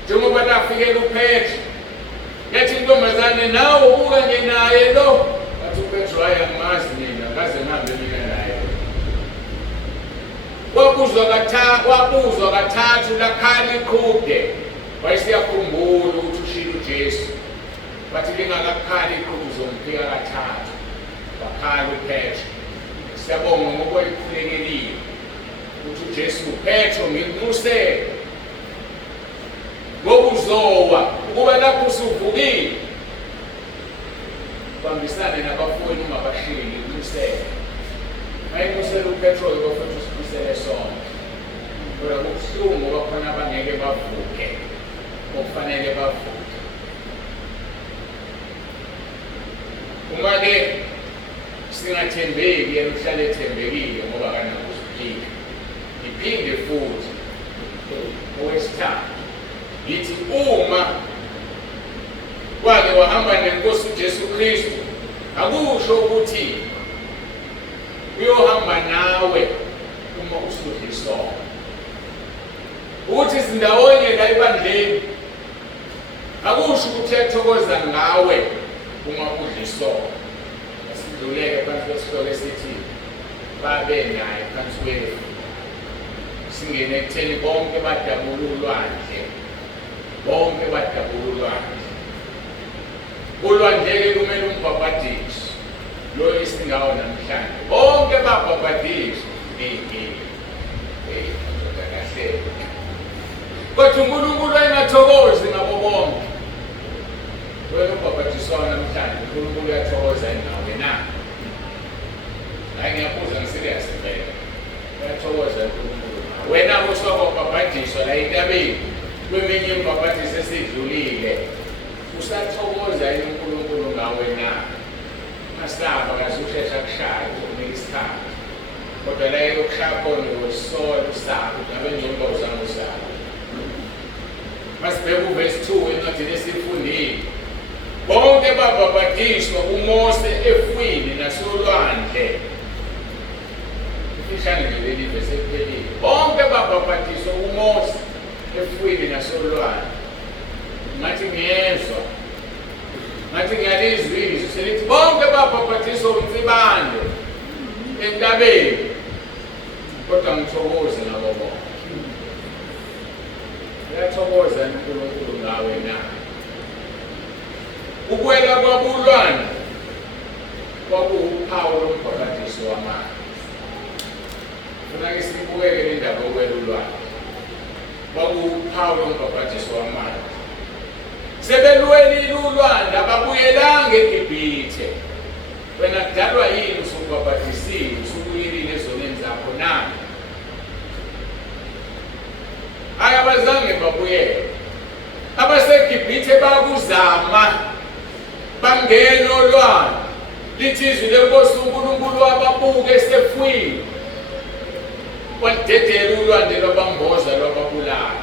njengoba nafikela uPetro yathi intombazane nawe ubuka ngenaye lo wathi uPetro hayi angimazi mina ngaze ngihambe mina naye. Wabuzwa kathathu lakhala iqhude wayesiyakhumbula ukuthi ushilo uJesu bathi lingakakhali iqhude uzomphika kathathu wakhala uPetro. Siyabonga ngoba wayekhulekelile ukuthi uJesu uPetro ngikunxusele ngokuzowa ukuba lapho usuvukile bambisane nabafowenu mabashili ukusele mayinxusele uPetro bafuna usikhusele sonke kodwa kubuhlungu ngoba khona abangeke bavuke okufanele bavuke. Uma-ke singathembeki yena uhlale ethembekile ngoba akanako ukusiphika. Iphinde futhi okwesithathu ngithi uma kwake wahamba nenkosi uJesu Kristu akusho ukuthi uyohamba nawe uma usudlisona ukuthi sindawonye la ebandleni akusho ukuthi uyathokoza ngawe uma udlisona. Asidluleke phansi kwesihloko esithi babe naye phansi kwefu singene ekutheni bonke badabula ulwandle bonke badabula ulwandle. Ulwandle-ke kumele umbhabhadiswe lo esingawo namhlanje bonke babhabhadiswe kahle kodwa uNkulunkulu ayingathokozi ngabo bonke. Wena ubhabhadiswayo namhlanje uNkulunkulu uyathokoza nawe na? Hayi ngiyabuza ngiserious vele uyathokoza uNkulunkulu wena uswakubhabhadiswa la entabeni kweminye imbhabhadiso esidlulile usathokoza yini uNkulunkulu ngawe na? Masaba kasushesha kushaya ukunika isikhathi kodwa la yokushaya khona usola usaba ngabe njomba uzange usaba. Masibheka uvesi 2 encwadini esifundile bonke babhabhadiswa uMose efwini nasolwandle. Ifishane leli vesi eliphelile bonke babhabhadiswa uMose efwini nasolwandle. Ngathi ngiyezwa ngathi ngiyalizwa izwi selithi bonke babhabhadiswa umtsibande entabeni kodwa ngithokoze ngabo bonke. Uyathokoza uNkulunkulu ngawe na? Ukwela kwabulwane kwakuwuphawu lombhabhadiso wamanzi. Funa-ke sibukele le ndaba yokwela ulwane kwakuwuphawu lombhabhadiso wamanzi. Sebelwelile ulwandle ababuyelanga eGibhithe. Wena kudalwa yini usubhabhadisile usubuyelile ezoneni zakho na? Ayabazange babuyele. AbaseGibhithe bakuzama bangena olwandle lithi izwi lenkosi uNkulunkulu wababuka esefwini walidedela ulwandle lwabamboza lwababulala.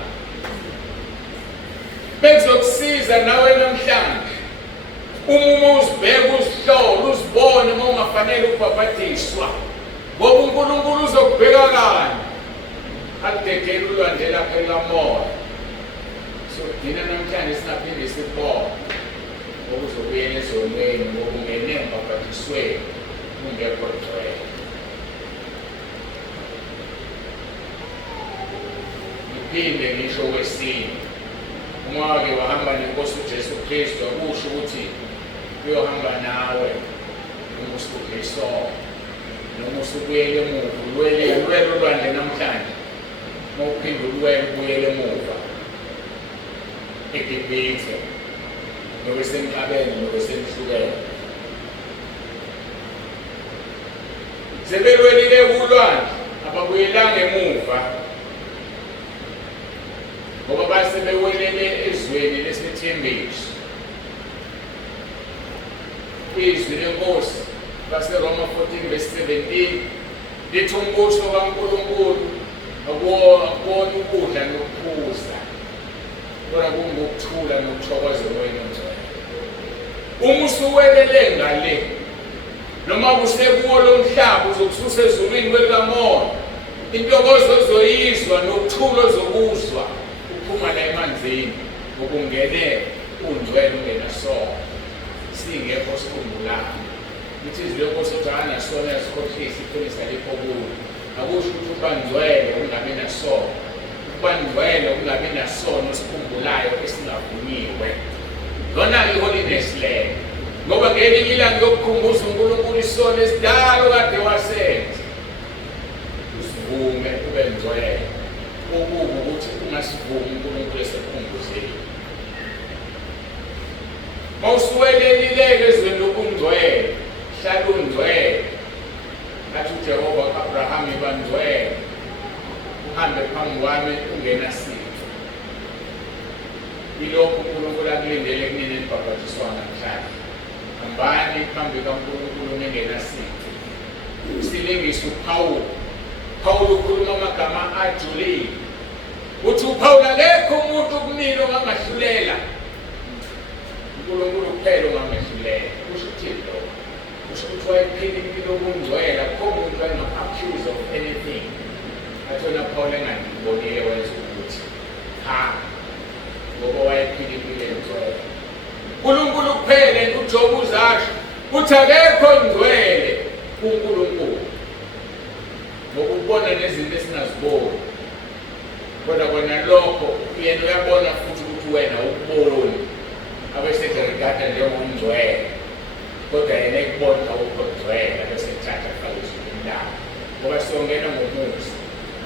Bekuzokusiza nawe namhlanje uma uzibheka uzihlola uzibone uma ungafanele ukubhabhadiswa ngoba uNkulunkulu uzokubheka kanye alidedela ulwandle lakhe lamoya. So thina namhlanje singaphinde sibone okuzobuyela ezonweni ngoba ungene embhabhadisweni ungekho gcwele. Ngiphinde ngisho okwesine uma-ke wahamba nenkosi uJesu Kristu akusho ukuthi uyohamba nawe uma usudlisona noma usubuyele emuva ulwele ulwandle namhlanje uma uphinde ubuyele emuva eGibhithe nokwesemhlabeni nokwesemhlukene. Sebelwelile kulwandle ababuyelanga emuva ithembiso. Izwi lenkosi laseRoma 14:17 lithi umbuso kaNkulunkulu akuwona ukudla nokuphuza, kodwa kungukuthula nokuthokoza emoyeni ongcwele. Uma usuwelele ngale, noma kusekuwo lo mhlaba uzokususa ezulwini welikamoya, intokozo ozoyizwa nokuthula ozokuzwa uphuma la emanzini ukungene ungcwele ungenasono, singekho sikhumbulayo. Ukuthi izwi lenkosi othi akanasona yasikhohlisa iqinisa likho kulo. Akusho ukuthi ukuba ngcwele ungabi nasono. Ukuba ngcwele ungabi nasono sikhumbulayo esingavunyiwe. Lona-ke i-holiness leyo. Ngoba ngelinye ilanga yokukhumbuza uNkulunkulu isono esidala okade wasenza, usivume ube ngcwele. Okubi ukuthi ungasivumi uNkulunkulu esekukhumbuzile. Mawusuwelelileke ezweni lobungcwele, hlala ungcwele. Athi uJehova ku-Abrahama ibangcwele, uhambe phambi kwami ungenasitho. Ilokhu uNkulunkulu akulindele kunini elibhabhatiswayo namhlanje. Hambani phambi kaNkulunkulu ningenasitho. Usilingise uPawulu ukhuluma amagama ajulile. Uthi uPawulu akekho umuntu kumina ongangahlulela. uNkulunkulu kuphela ongamehlulela. Kusho ukuthini lokho? Kusho ukuthi wayephila impilo obungcwele, akukho umuntu wayengam-accuse of anything. Athona Pawulu engandibonile wenza ukuthi ngoba wayephila impilo engcwele. uNkulunkulu kuphela uJobe uzasho uthi akekho ongcwele kuNkulunkulu. Ngoba ubona nezinto esingaziboni, kodwa kona lokho yena uyabona futhi ukuthi wena ukuboni. Abesethi regada njengomngcwele, kodwa yena ekubona ukugcwele abesethatha afake ezulwini lakhe. Ngoba siyongena ngomusa,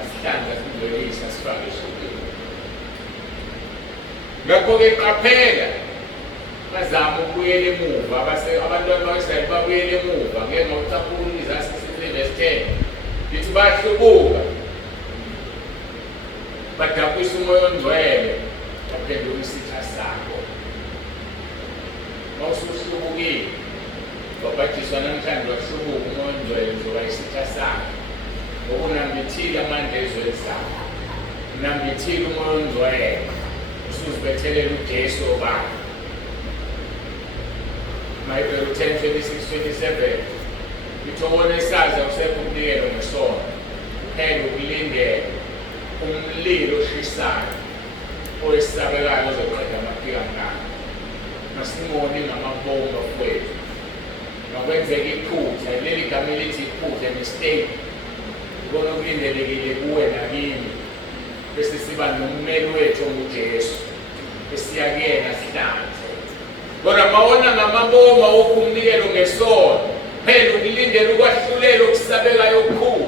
asihlanze asingcwelise asifake ezulwini. Ngakho-ke qaphela, bazama ukubuyela emuva, abantwana bakwaIsrayeli babuyela emuva ngenxa yokuthi Isaiah 60:10 lithi bahlubuka, badakwisa umoya ongcwele, baphenduka isitha sabo. Mawusuhlubukile, wabhajiswa namhlanje wahlubuka umoya ongcwele uzoba isitha sakhe. Ngokunambithile amandla ezweni sakhe, unambithile umoya ongcwele, usuzibethelela uJesu obala. Mayibhelo 10:26-27 lithi owonesazi awusekho umnikelo ngesono, kuphela ukulindela umlilo oshisayo oyesabekayo ozoqeda amaphikankani. Masingoni ngamabomba kwethu. Makwenzeka iphutha, leli gama elithi iphutha, mistake, ikona okulindelekile kuwe nakimi. Bese siba nommeli wethu onguJesu, esiya kuyena sihlanze. Kodwa mawona ngamabomba okumnikelo ngesono, phela ukulindela ukwahlulela okusabekayo okukhulu,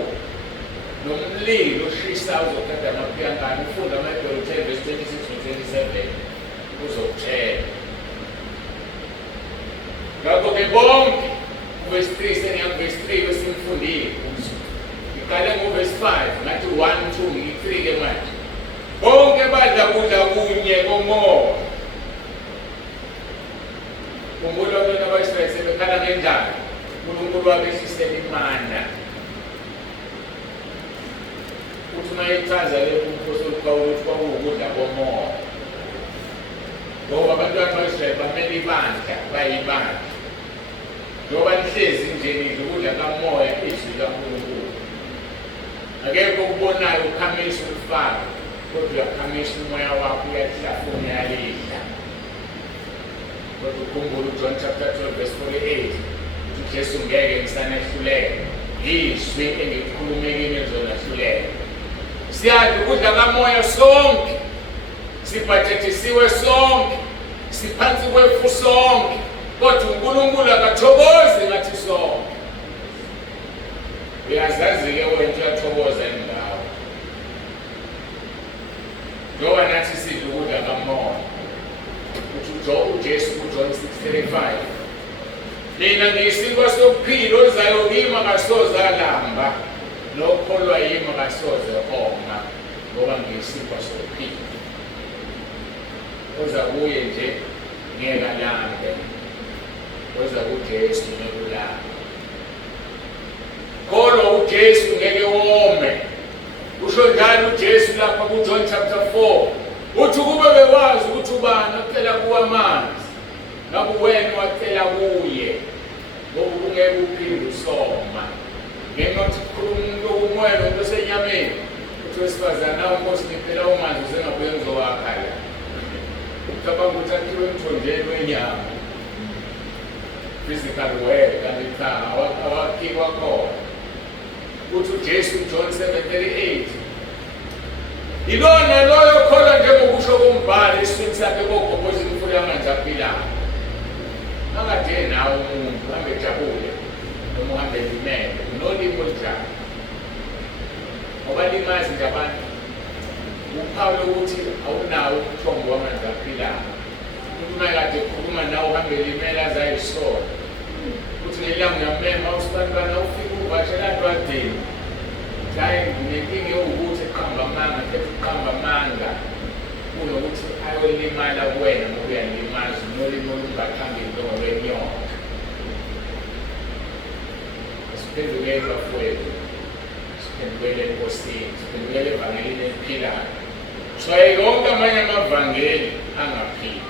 nomlilo oshisayo uzoqeda amaphikankani. Ufunda aMahebheru 10:26-27 uzokutshela. Ngakho-ke bonke uverse 3 sengiyakuverse 3 besimfundile. Ngiqale ngoverse 5 ngathi 1, 2 ngi-3 ke manje. Bonke badla kudla kunye komoya. Khumbula abantwana bakwaIsrayeli sebekhala ngendlala, uNkulunkulu wabehlisela imana. Uthi uma echaza lokhu umpostoli Pawulu ukuthi kwakuwukudla komoya. Ngoba abantwana bakwaIsrayeli bamele ibandla, bayibandla. Njengoba nihlezi nje nidla ukudla kamoya, izwi likaNkulunkulu. Akekho okubonayo ukhamisa ulifaka, kodwa uyakhamisa umoya wakho, uyahlafuna, uyalidla. Kodwa ukhumbula uJohn chapter 12:48 ukuthi Jesu ngeke ngisanehluleke, izwi engikukhulume kini ngizolahluleka. Siyadla ukudla kamoya sonke, sibhajethisiwe sonke, siphansi kwefu sonke, kodwa uNkulunkulu akathokozi ngathi sonke. Uyazazi-ke wena uyathokoza ngawo. Njengoba nathi sidla ukudla kamoya, uJesu kuJohn 6:35 mina ngiyisinkwa sokuphila, ozayo kimi akasoze alamba, nokholwa yimi akasoze oma, ngoba ngiyisinkwa sokuphila. Oza kuye nje ngeke alambe, weza kuJesu ngeke ulambe. Kholwa uJesu ngeke wome. Usho njalo uJesu lapha kuJohn chapter 4. Uthi kube bewazi ukuthi ubani ocela kuwe amanzi, ngabe wena wacela kuye, ngoba ungeke uphinde usoma. Ngenxa yokuthi kukhuluma umuntu okumwela umuntu osenyameni, uthi wesifazane nawe Nkosi ngiphela umanzi uzengabuye ngizowakha la. Ucabanga ukuthi akhiwe emthonjeni wenyama, physical well, kanti cha awakhiwa khona. Uthi uJesu John 7:38, ilona loyo kholwa njengokusho kombhalo esiswini sakhe kokhoboza imfula yamanzi aphilayo. Angade nawe umuntu uhambe ejabule noma uhambe limele, unolimo olujalo. Ngoba limazi nje abantu. Upawulo ukuthi awunawo umthombo wamanzi aphilayo. Umuntu mayekade ekhuluma nawe uhambe limele azayisola. Uthi ngelanga uyamema usibantwana ufike uvashela ntwadini. Hayi nginenkinga yokuthi eqamba amanga, kepha uqamba amanga kunokuthi ayolimala kuwena ngoba uyalimaza unolimo olungaphambili lwenyoka. Siphendukele bafowethu, siphendukele enkosini, siphendukele evangelini eliphilayo. Shwaye yonke amanye amavangeli angaphili.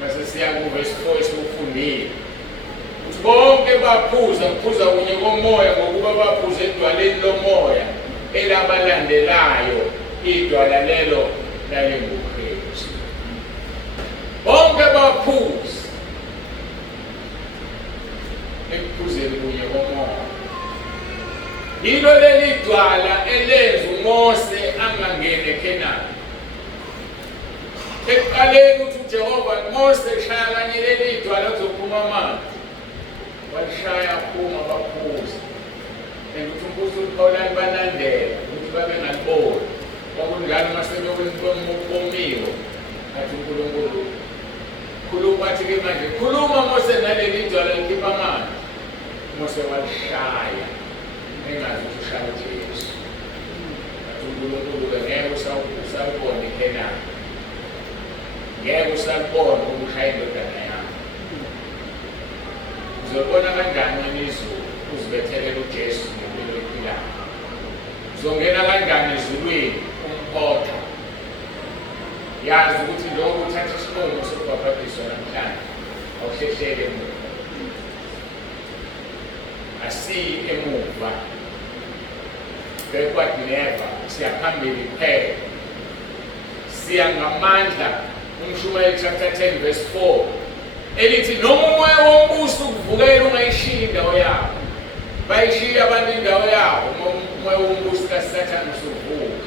Mase siya kuverse 4 esikufundile. Bonke baphuza kunye komoya ngokuba baphuza edwaleni lomoya elabalandelayo idwala lelo lalinguKristu. Bonke baphuza ekuphuzeni kunye komoya. Yilo leli dwala elenza uMose angangene eKhenani. Ekuqaleni uthi uJehova Mose shaya kanye leli dwala kuzophuma amanzi. Walishaya aphuma baphuza. Ukuthi umbuzo uPaulani balandela ukuthi babe ngaliboni. Kwakunjalo masebeyokomiwe. Athi uNkulunkulu khuluma athi-ke manje khuluma Mose naleli dwala likhipha amanzi. Mose walishaya engazi ukuthi ushaya uJesu. Athi uNkulunkulu-ke ngeke usawubona iKhenani. Ngeke usawubona ukushaya indodana yakho. Uzobona kanjani izulu uzibethelela uJesu ngempilo ephilayo? Uzongena kanjani ezulwini umphotho? Yazi ukuthi lokho uthatha isinqumo sokubhabhadiswa namhlanje awuhlehlele emuva. Asiyi emuva. Backward never, siya phambili kuphela. Siya ngamandla. Umshumayeli chapter 10 verse 4. Elithi noma umoya wombuso ukuvukela ungayishiya indawo yakho. Bayishiya abantu indawo yabo umoya wombuso kaSathane usuvuka.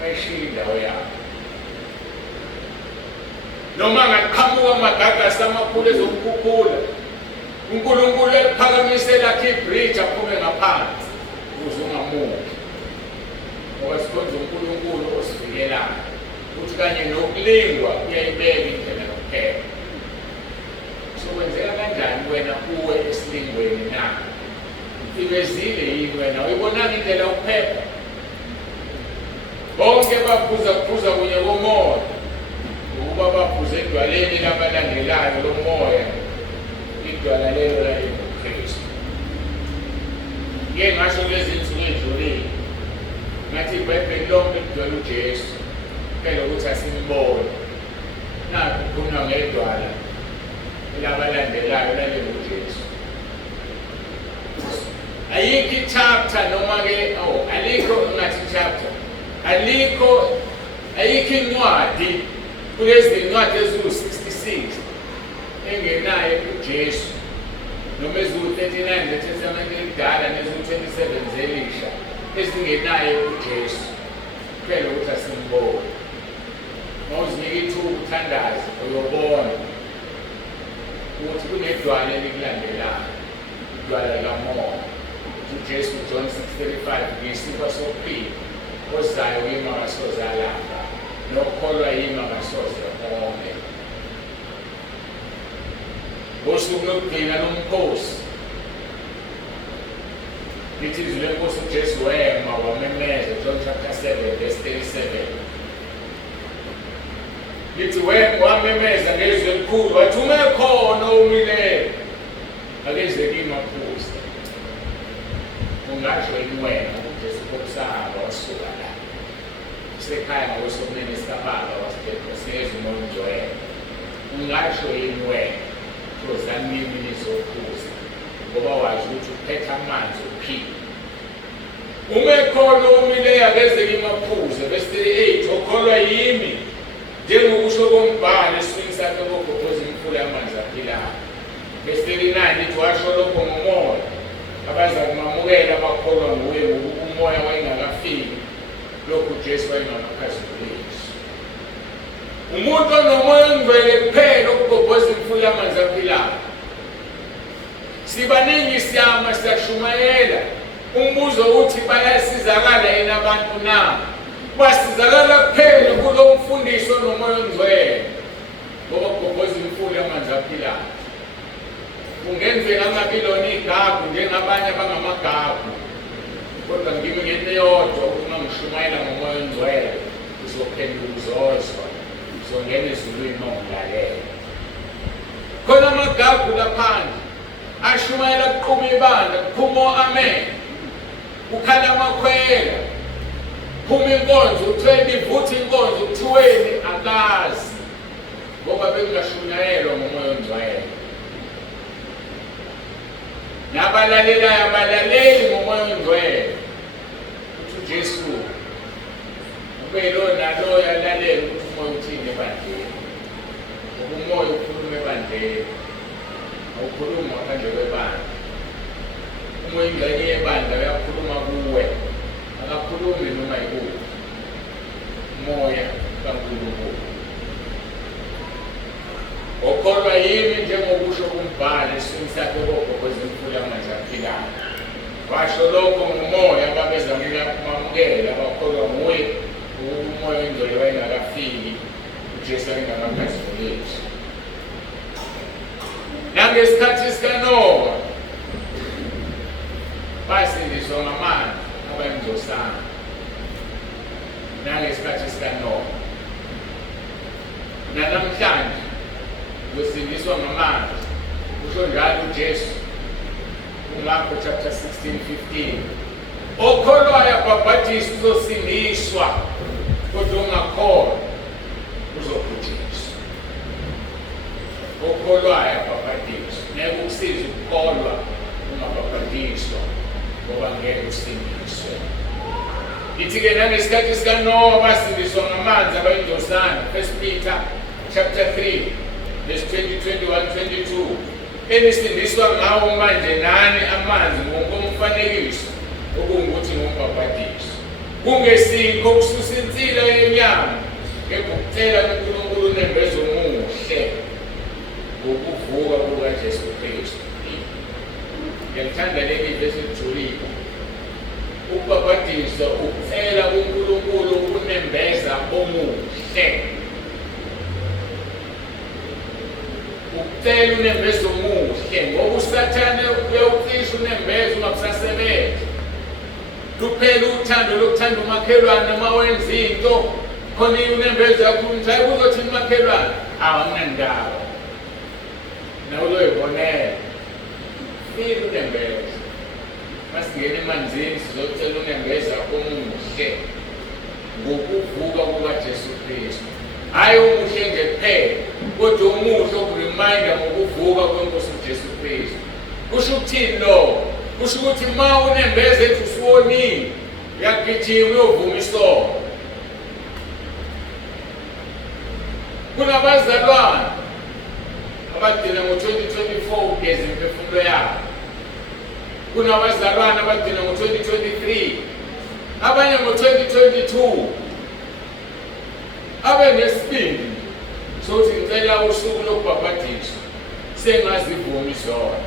Bayishiya indawo yabo. Noma ngaqhamuka amagagasi amakhulu ezokukhuphula. uNkulunkulu ephakamise lakhe ibridge aphume ngaphansi ukuze ungamuki. Ngoba sikhonza uNkulunkulu osivikelayo. Uthi kanye nokulingwa uyayibeka indlela yokuphepha. Sokwenzeka kanjani wena uwe esilingweni na? Ivezile yini wena? Uyibonanga indlela yokuphepha? Bonke baphuza kunye komoya. Ukuba baphuza edwaleni labalandelayo lomoya. Idwala lelo lalinguKristu. Ngeke ngasho lezi zinsuku ezidlulile. Ngathi iBhayibheli lonke lidwala uJesu. Phela ukuthi asimbone. Nakho kukhulunywa ngedwala elabalandelayo lalinguJesu. Ayikho ichapter noma ke alikho ngathi chapter. Ayikho incwadi kulezi incwadi eziwu-66 engenayo kuJesu. Noma eziwu-39 zeTestamente elidala neziwu-27 zelisha ezingenayo kuJesu. Phela ukuthi asimbone. Mawuzinika ithuba uthandaze uyobona ukuthi kunedwala elikulandelayo, idwala likamoya. uJesu John 6:35 ngesifo sokuphila ozayo yima kasoze alamba nokholwa yima kasoze ome. Ngosuku lokugcina lomkhosi lithi izwi lenkosi uJesu wema wamemeza. John chapter 7 verse 37. lithi wamemeza ngezwi elikhulu wathi umekhona omileyo akeze kimaphuza. Ungasho yini wena ukuthi sikhosaba wasuka la sekhaya ngokwesokunene sikababa wasibhekosiyeza umoya ongcwele. Ungasho yini wena uzamini nizophuza ngoba wazi ukuthi uphethe amanzi uphila. Umekhona omileyo akeze kimaphuza. Verse 38 okholwa yimi njengokusho kombhalo eswini sakhe kokugobhoza imfula yamanzi aphilayo. Verse 39 lithi washo lokho ngomoya abazakumamukela abakholwa nguye ngoba umoya wayengakafiki lokhu Jesu wayengakakhazimulisi. Umuntu onomoya ongcwele kuphela ukugobhoza imfula yamanzi aphilayo. Sibaningi siyama siyashumayela umbuzo uthi bayasizakala yini abantu na? Basizakala kuphela kulo mfundiso nomoya ongcwele ngoba ukugobhoza imfula yamanzi aphilayo. Kungenzeka amabiloni igagu njengabanye abangamagagu, kodwa ngimi ngento yodwa uma ngishumayela ngomoya ongcwele uzophenduka uzozwa, uzongena ezulwini mawungilalela. Khona amagagu laphandle ashumayela kuqhuma ibandla, kuphuma amen, ukhala amakhwela, kuphuma inkonzo, kuthiweni ivutha inkonzo, kuthiweni akazi ngoba bekungashunyayelwa ngomoya ongcwele. Nabalalelayo abalaleli ngomoya ongcwele uthi uJesu ube lo nalo yalalela ukuthi umoya uthini ebandleni. Umoya ukhuluma ebandleni, awukhuluma ngaphandle kwebandla. Umoya ingxenye yebandla uyakhuluma kuwe, akakhulumi noma yikuphi. Umoya kaNkulunkulu. Okholwa yimi njengokusho kumbhalo eswini sakhe kokugobhoza imfula yamanzi aphilayo. Washo lokho ngomoya ababezamela kumamukela abakholwa nguye ngoba umoya ongcwele wayengakafiki uJesu wayengakakhazimulisi. Nangesikhathi sikaNowa basindiswa ngamanzi abangcosana. Nangesikhathi sikaNowa nanamhlanje uzosindiswa ngamanzi. Kusho njalo uJesu uMarko chapter 16:15. Okholwayo abhabhadiswa uzosindiswa, kodwa ongakholwa uzobhujiswa. Okholwayo abhabhadiswa, ngeke ukusize ukukholwa ungabhabhadiswa ngoba ngeke usindiswe. Ithi-ke nangesikhathi sikaNowa basindiswa ngamanzi abayingcosana. 1 Peter chapter 3 verse 20-21-22. Enisindiswa ngawo manje nani amanzi ngokomfanekiso okungukuthi ngombhabhadiso. Kungesikho ukususa insila yenyama kepha ukucela kuNkulunkulu unembezo omuhle ngokuvuka kukaJesu Kristu. Ngiyalithanda leli verse elijulile. Ukubhabhadiswa ukucela kuNkulunkulu ukunembeza omuhle. Ukucela unembezo omuhle ngoba uSathane uyawucisha unembezo ungakusasebenzi. Luphela uthando lokuthanda umakhelwane uma wenza into khona unembezo yakho umthayi uzothi umakhelwane awunandaba. Nawe uzoyibonela. Fika unembezo. Masingena emanzini sizocela unembeza omuhle ngokuvuka kukaJesu Kristu. Hayi umuhle nje kuphela, kodwa umuhle okureminder ngokuvuka kweNkosi uJesu Kristu. Kusho ukuthini lo? Kusho ukuthi uma unembeza ethi usuwonile, uyagijima uyovuma isono. Kunabazalwane abadinga ngo-2024 ugeza imphefumulo yabo. Kunabazalwane abadinga ngo-2023, abanye ngo-2022. Abe nesibindi sokuthi ngicela usuku lokubhabhadiswa sengazivumi zona.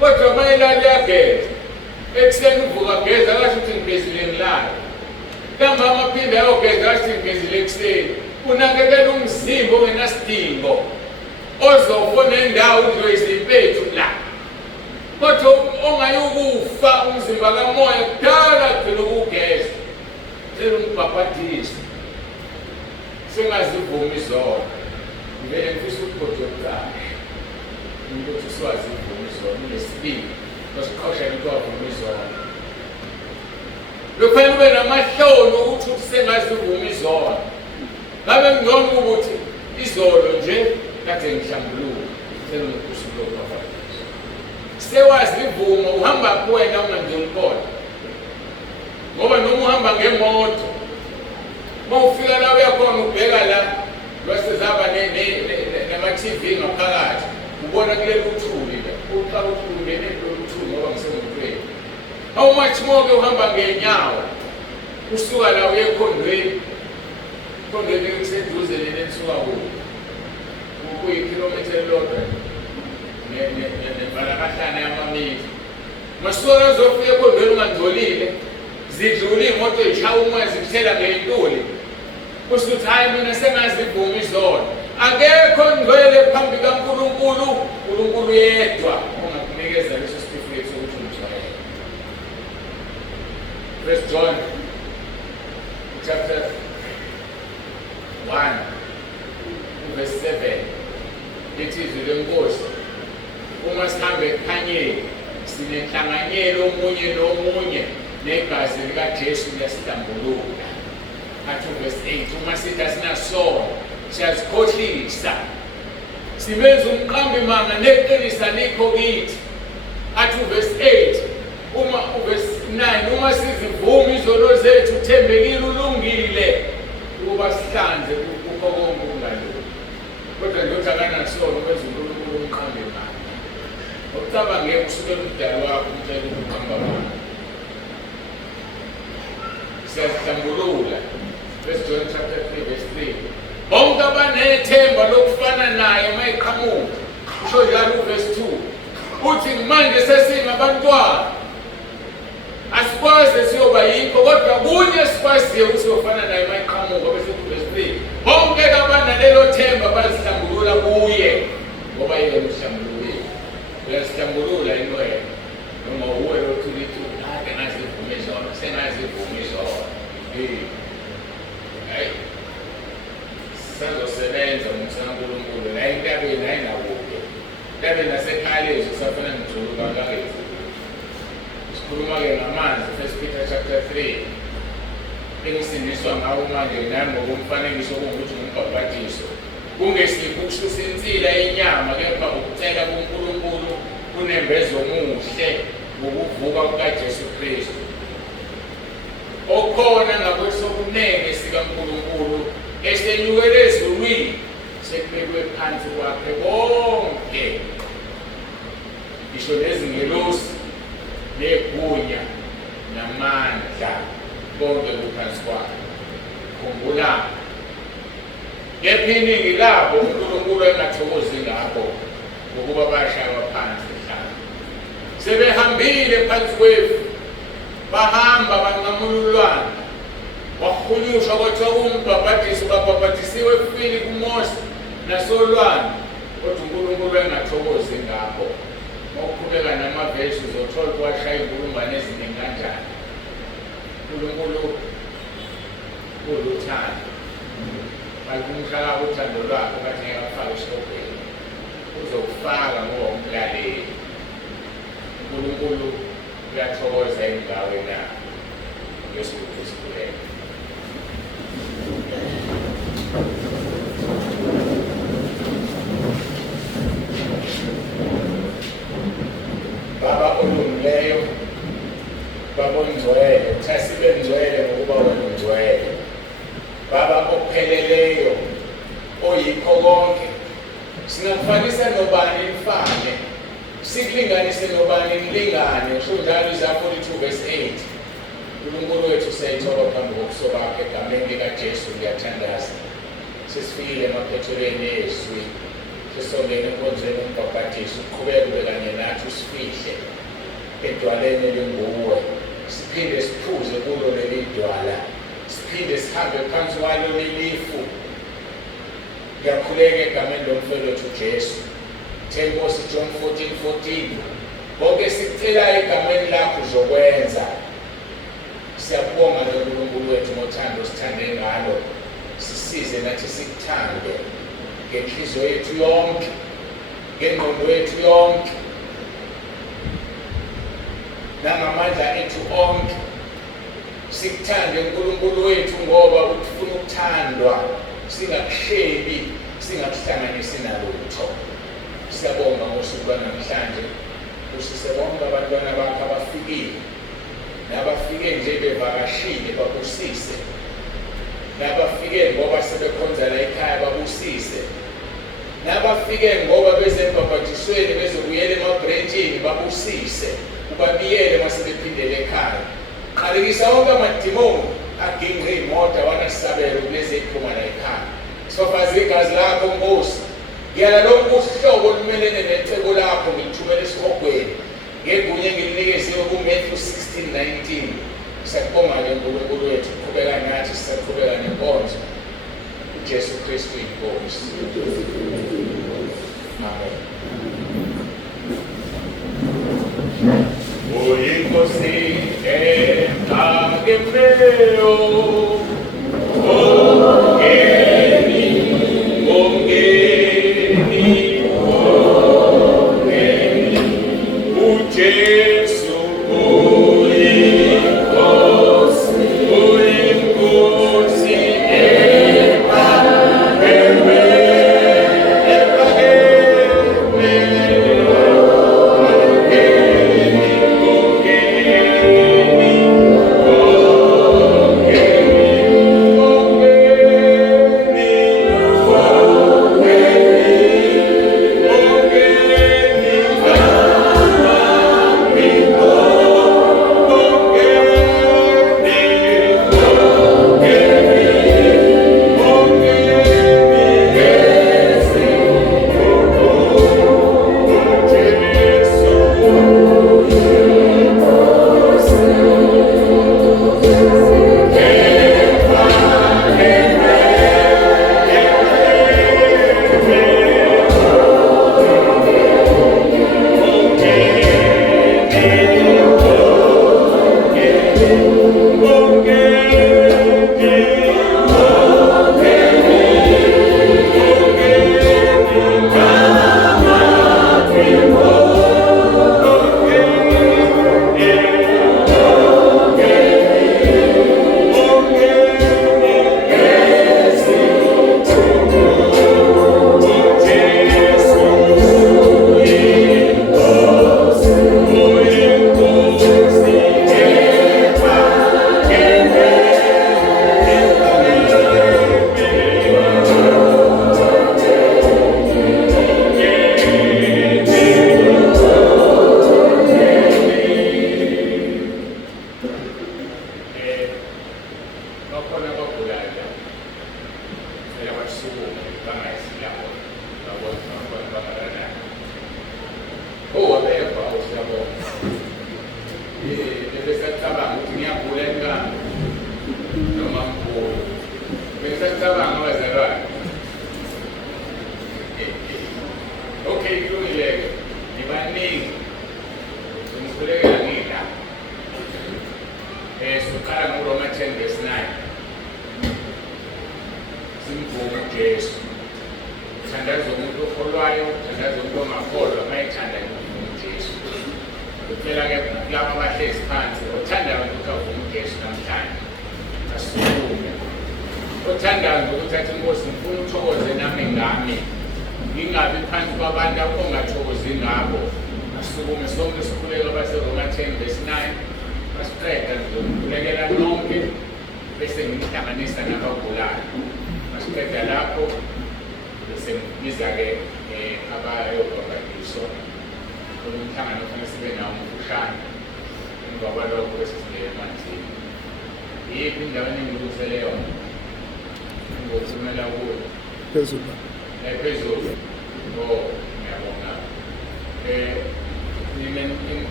Kodwa mayelali yageza ekuseni uvuka geza akasho ukuthi ngigezile ngilala. Ntambama aphinde ayogeza akasho ukuthi ngigezile ekuseni. Unakekela umzimba ongenasidingo ozofa nendawo udliwe izimpethu la. Kodwa ongayukufa umzimba kamoya kudala kugcina ukugeza. ngicela ungibhabhadise sengazivumi izona ngivele ngifisa ukubhodwa yokuqala umuntu othi siwazivumi izona unesibili nosiqhosha into wavuma izona lokufanele ube namahloni ukuthi sengazivumi izona ngabe ngcono ukuthi izolo nje kade ngihlambuluka sengikusuku lokubhabhadisa sewazivuma uhamba kuwena ungangeni khona ngoba noma uhamba ngemoto mawufika la uyakhona ubheka la lwasezaba nama-TV ngaphakathi ubona kuleli uthuli la uqala ukuthi ungene kulolu uthuli ngoba ngisemotweni how much more-ke uhamba ngenyawo usuka la uye ekhondweni kuseduze leli elisuka kuyikhilomitha elilodwa nembalakahlana yamamitha masuka uzofika ekhondweni ungangcolile zidlula iy'moto y'shaya umoya zikuthela ngey'ntuli kusho ukuthi hhayi mina sengazivumi izona akekho ngcwele phambi kaNkulunkulu uNkulunkulu yedwa ongakunikeza leso sitifiketi sokuthi umjwayele. 1 John chapter 1 verse 7 lithi izwi lenkosi uma sihambe ekukhanyeni sinenhlanganyelo omunye nomunye negazi likaJesu liyasidambulula. Athi verse 8 uma sithi asinasono siyazikhohlisa sibenza umqambi manga neqinisa likho kithi. Athi verse 8 verse 9 uma sizivuma izono zethu uthembekile ulungile ukuba sihlanze kukho konke okungalungi kodwa nje akanasono benza uNkulunkulu umqambi manga okucabangeke kusukela umdali wakho umtshela ukuqamba manga siyazihlambulula. 1 John chapter 3 verse 3 bonke abanethemba lokufana naye mayiqhamuka usho njalo verse 2 uthi manje sesingabantwana asikwazi siyoba yikho kodwa kunye sikwaziyo ukuthi siyofana naye mayiqhamuka bese verse 3 bonke abanalelo themba bazihlambulula kuye ngoba yena uhlambulule uyazihlambulula inwele noma uwe lothulithu ake ngazivuma izona sengazivuma izona sazosebenza ngokusankulunkulu la entabeni ayinakude entabeni nasekhaya lethu kusafana ngijuluka kakethu sikhuluma-ke ngamanzi 1 Peter chapter 3 engisindiswa ngawo manje nami ngokomfanekiso kungukuthi ngumbhabhadiso kungesikho ukususa insila yenyama kepha ukucela kuNkulunkulu kunembezo omuhle ngokuvuka kukaJesu Kristu okhona ngakwesokunene sikaNkulunkulu esenyukele ezulwini sekubekwe phansi kwakhe bonke ngisho nezingelosi negunya namandla bonke kuphansi kwakhe. Khumbula kepha iningi labo uNkulunkulu engathokozi ngabo ngokuba bashaywa phansi emhlabeni sebehambile phansi kwefu bahamba banqamululwana wahunyushwa kwathiwa kumbhabhadiso babhabhadisiwe efini kuMose nasolwandle kodwa uNkulunkulu engathokozi ngabo. Mawuqhubeka namavesi uzothola kuwashaya iy'nkulungwane eziningi kanjani. uNkulunkulu uluthando akumhlaka uthando lwakho kathi ngeke akufake esitobheni uzokufaka ngoba umlaleli. uNkulunkulu uyathokoza endaweni yakho Yesu Kristu yena. Baba olungileyo, Baba ongcwele, thasibe ngcwele ngokuba wena ungcwele. Baba opheleleyo, oyikho konke, singakufanisa nobani mfane, sikulinganise nobani mlingane. Usho njalo Isaiah 42 verse 8 uNkulunkulu wethu siyayithoba phambi kobuso bakhe egameni likaJesu liyathandaza. Sesifikile emaphethelweni ezwi sesongene enkonzweni yombhabhadiso uqhubeke ube kanye nathi usifihle edwaleni elinguwe siphinde siphuze kulo leli dwala siphinde sihambe phansi kwalo lelifu. Ngiyakhuleka egameni lomfelo wethu Jesu. Nkosi John 14:14 bonke sikucelayo egameni lakho uzokwenza. Siyabonga lo uNkulunkulu wethu ngothando sithande ngalo, sisize nathi sikuthande ngenhliziyo yethu yonke, ngengqondo yethu yonke, nangamandla ethu onke. Sikuthande uNkulunkulu wethu ngoba ufuna ukuthandwa, singakuhlebi, singakuhlanganisi nalutho. Siyabonga ngosuku lwanamhlanje, usise bonke abantwana bakho abafikile, nabafike nje bevakashile babusise, nabafike ngoba sebekhonza la ekhaya babusise, nabafike ngoba bezembhabhatisweni bezobuyela emabrentshini babusise, ubabiyele masebephindele ekhaya. Qalekisa wonke amadimoni aginqe iy'moto awanasabelo kulezi eziphuma la ekhaya. Sofazi igazi lakho Nkosi, ngiyala lonke uhlobo olumelene necebo lakho ngilithumela esihogweni ngegunya engilinikezwe kuMatthew 16:19. Siyakubonga-ke uNkulunkulu wethu, uqhubeka nathi, sisaqhubeka nenkonzo. uJesu Kristu inkosi. Amen. Uyinkosi enqakemeyo, ongeni, uJesu uyinkosi, uyinkosi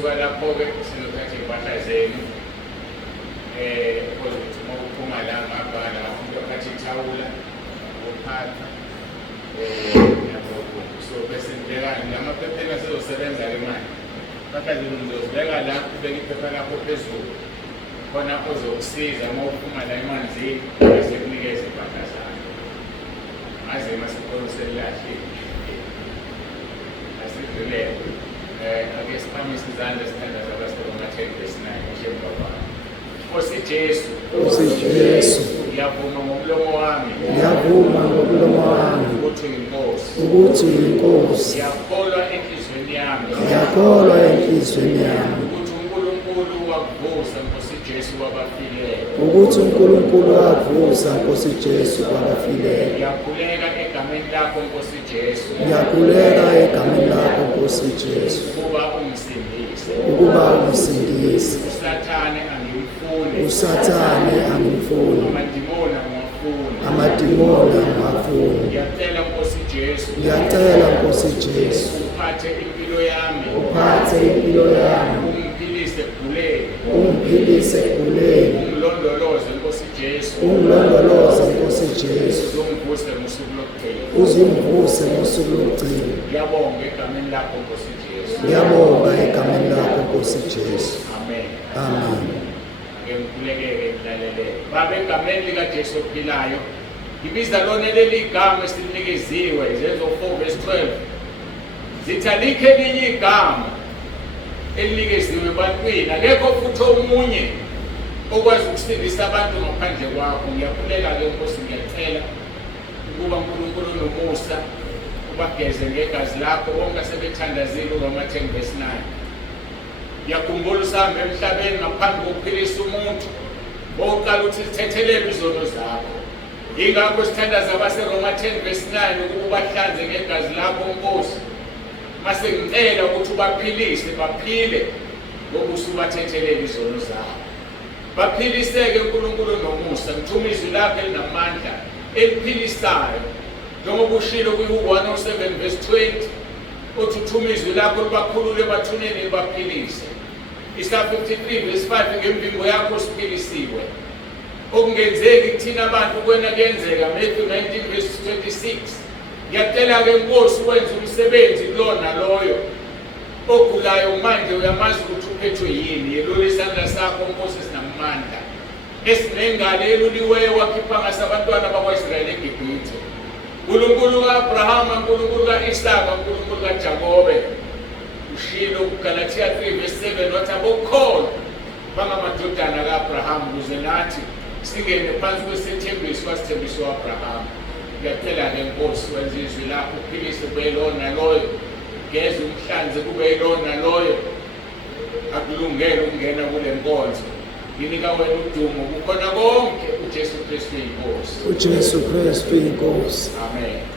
masuka lapho-ke sinothatha iy'mpahla zenu ukuze ukuthi uma uphuma la ngapha la umuntu aphathe ithawula ngiyaphatha so bese ngibeka lamaphepheni asezosebenza le mali bakhathi ngizozibeka la ubeka iphepha lakho phezulu khona ozokusiza uma uphuma la emanzini bese kunikeza impahla zakho maze masikhona selilahliwe asidlulele ake siphakamise izandla sithandaza abaseRoma 10:9 njengoba kwakho Nkosi Jesu ngiyavuma ngomlomo wami ukuthi uyinkosi ngiyakholwa enhlizweni yami ukuthi uNkulunkulu wakuvusa Nkosi Jesu wabafileyo ngiyakhuleka egameni lakho Nkosi Jesu ukuba ungisindise usathane angimfuni amadimoni angafuni ngiyacela Nkosi Jesu uphathe impilo yami ungiphilise ekuguleni ungilondoloze Nkosi Jesu uzimvuse ngosuku lokugcina ngiyabonga egameni lakho Nkosi Jesu amen ngikhulekeke ngidlalele Baba egameni lika Jesu ophilayo ngibiza lona leli igama esilinikezwe Efeso 4:12 zithi alikho elinye igama elinikeziwe ebantwini akekho futhi omunye okwazi ukusindisa abantu ngaphandle kwakho ngiyakhulela ke Nkosi ngiyacela ukuba uNkulunkulu nomusa ubageze ngegazi lakho bonke asebethandazile uRoma 10:9 ngiyakhumbula usambe emhlabeni ngaphambi kokuphilisa umuntu oqala ukuthi sithethelele izono zakho ingakho sithandaza abaseRoma 10:9 ukuba bahlanze ngegazi lakho Nkosi mase ngicela ukuthi ubaphilise baphile ngokusubathethelele izono zakho baphiliseke uNkulunkulu nomusa ngithuma izwi lakho elinamandla eliphilisayo njengoba ushilo kwi-107:20 uthi uthuma izwi lakho libakhulule bathuneni libaphilise Isaiah 53:5 ngemvimbo yakho siphilisiwe okungenzeki kuthina abantu kwena kuyenzeka Matthew 19:26 ngiyacela ke Nkosi wenza umsebenzi kulona loyo ogulayo manje uyamazi ukuthi uphethwe yini yelula isandla sakho Nkosi sinamandla esinengane eluliweyo wakhipha ngasabantwana bakwaIsrayeli eGibhithe uNkulunkulu kaAbrahama uNkulunkulu kaIsaka uNkulunkulu kaJakobe ushilo kuGalatia 3:7 wathi abokholwa bangamadodana kaAbrahama ukuze nathi singene phansi kwesithembiso wasithembiso uAbrahama ngiyacela ke Nkosi wenza izwi lakho uphilise kube lona loyo geza umhlanze kube lona loyo akulungele ukungena kule nkonzo nginika wena udumo kukhona konke uJesu Kristu inkosi Amen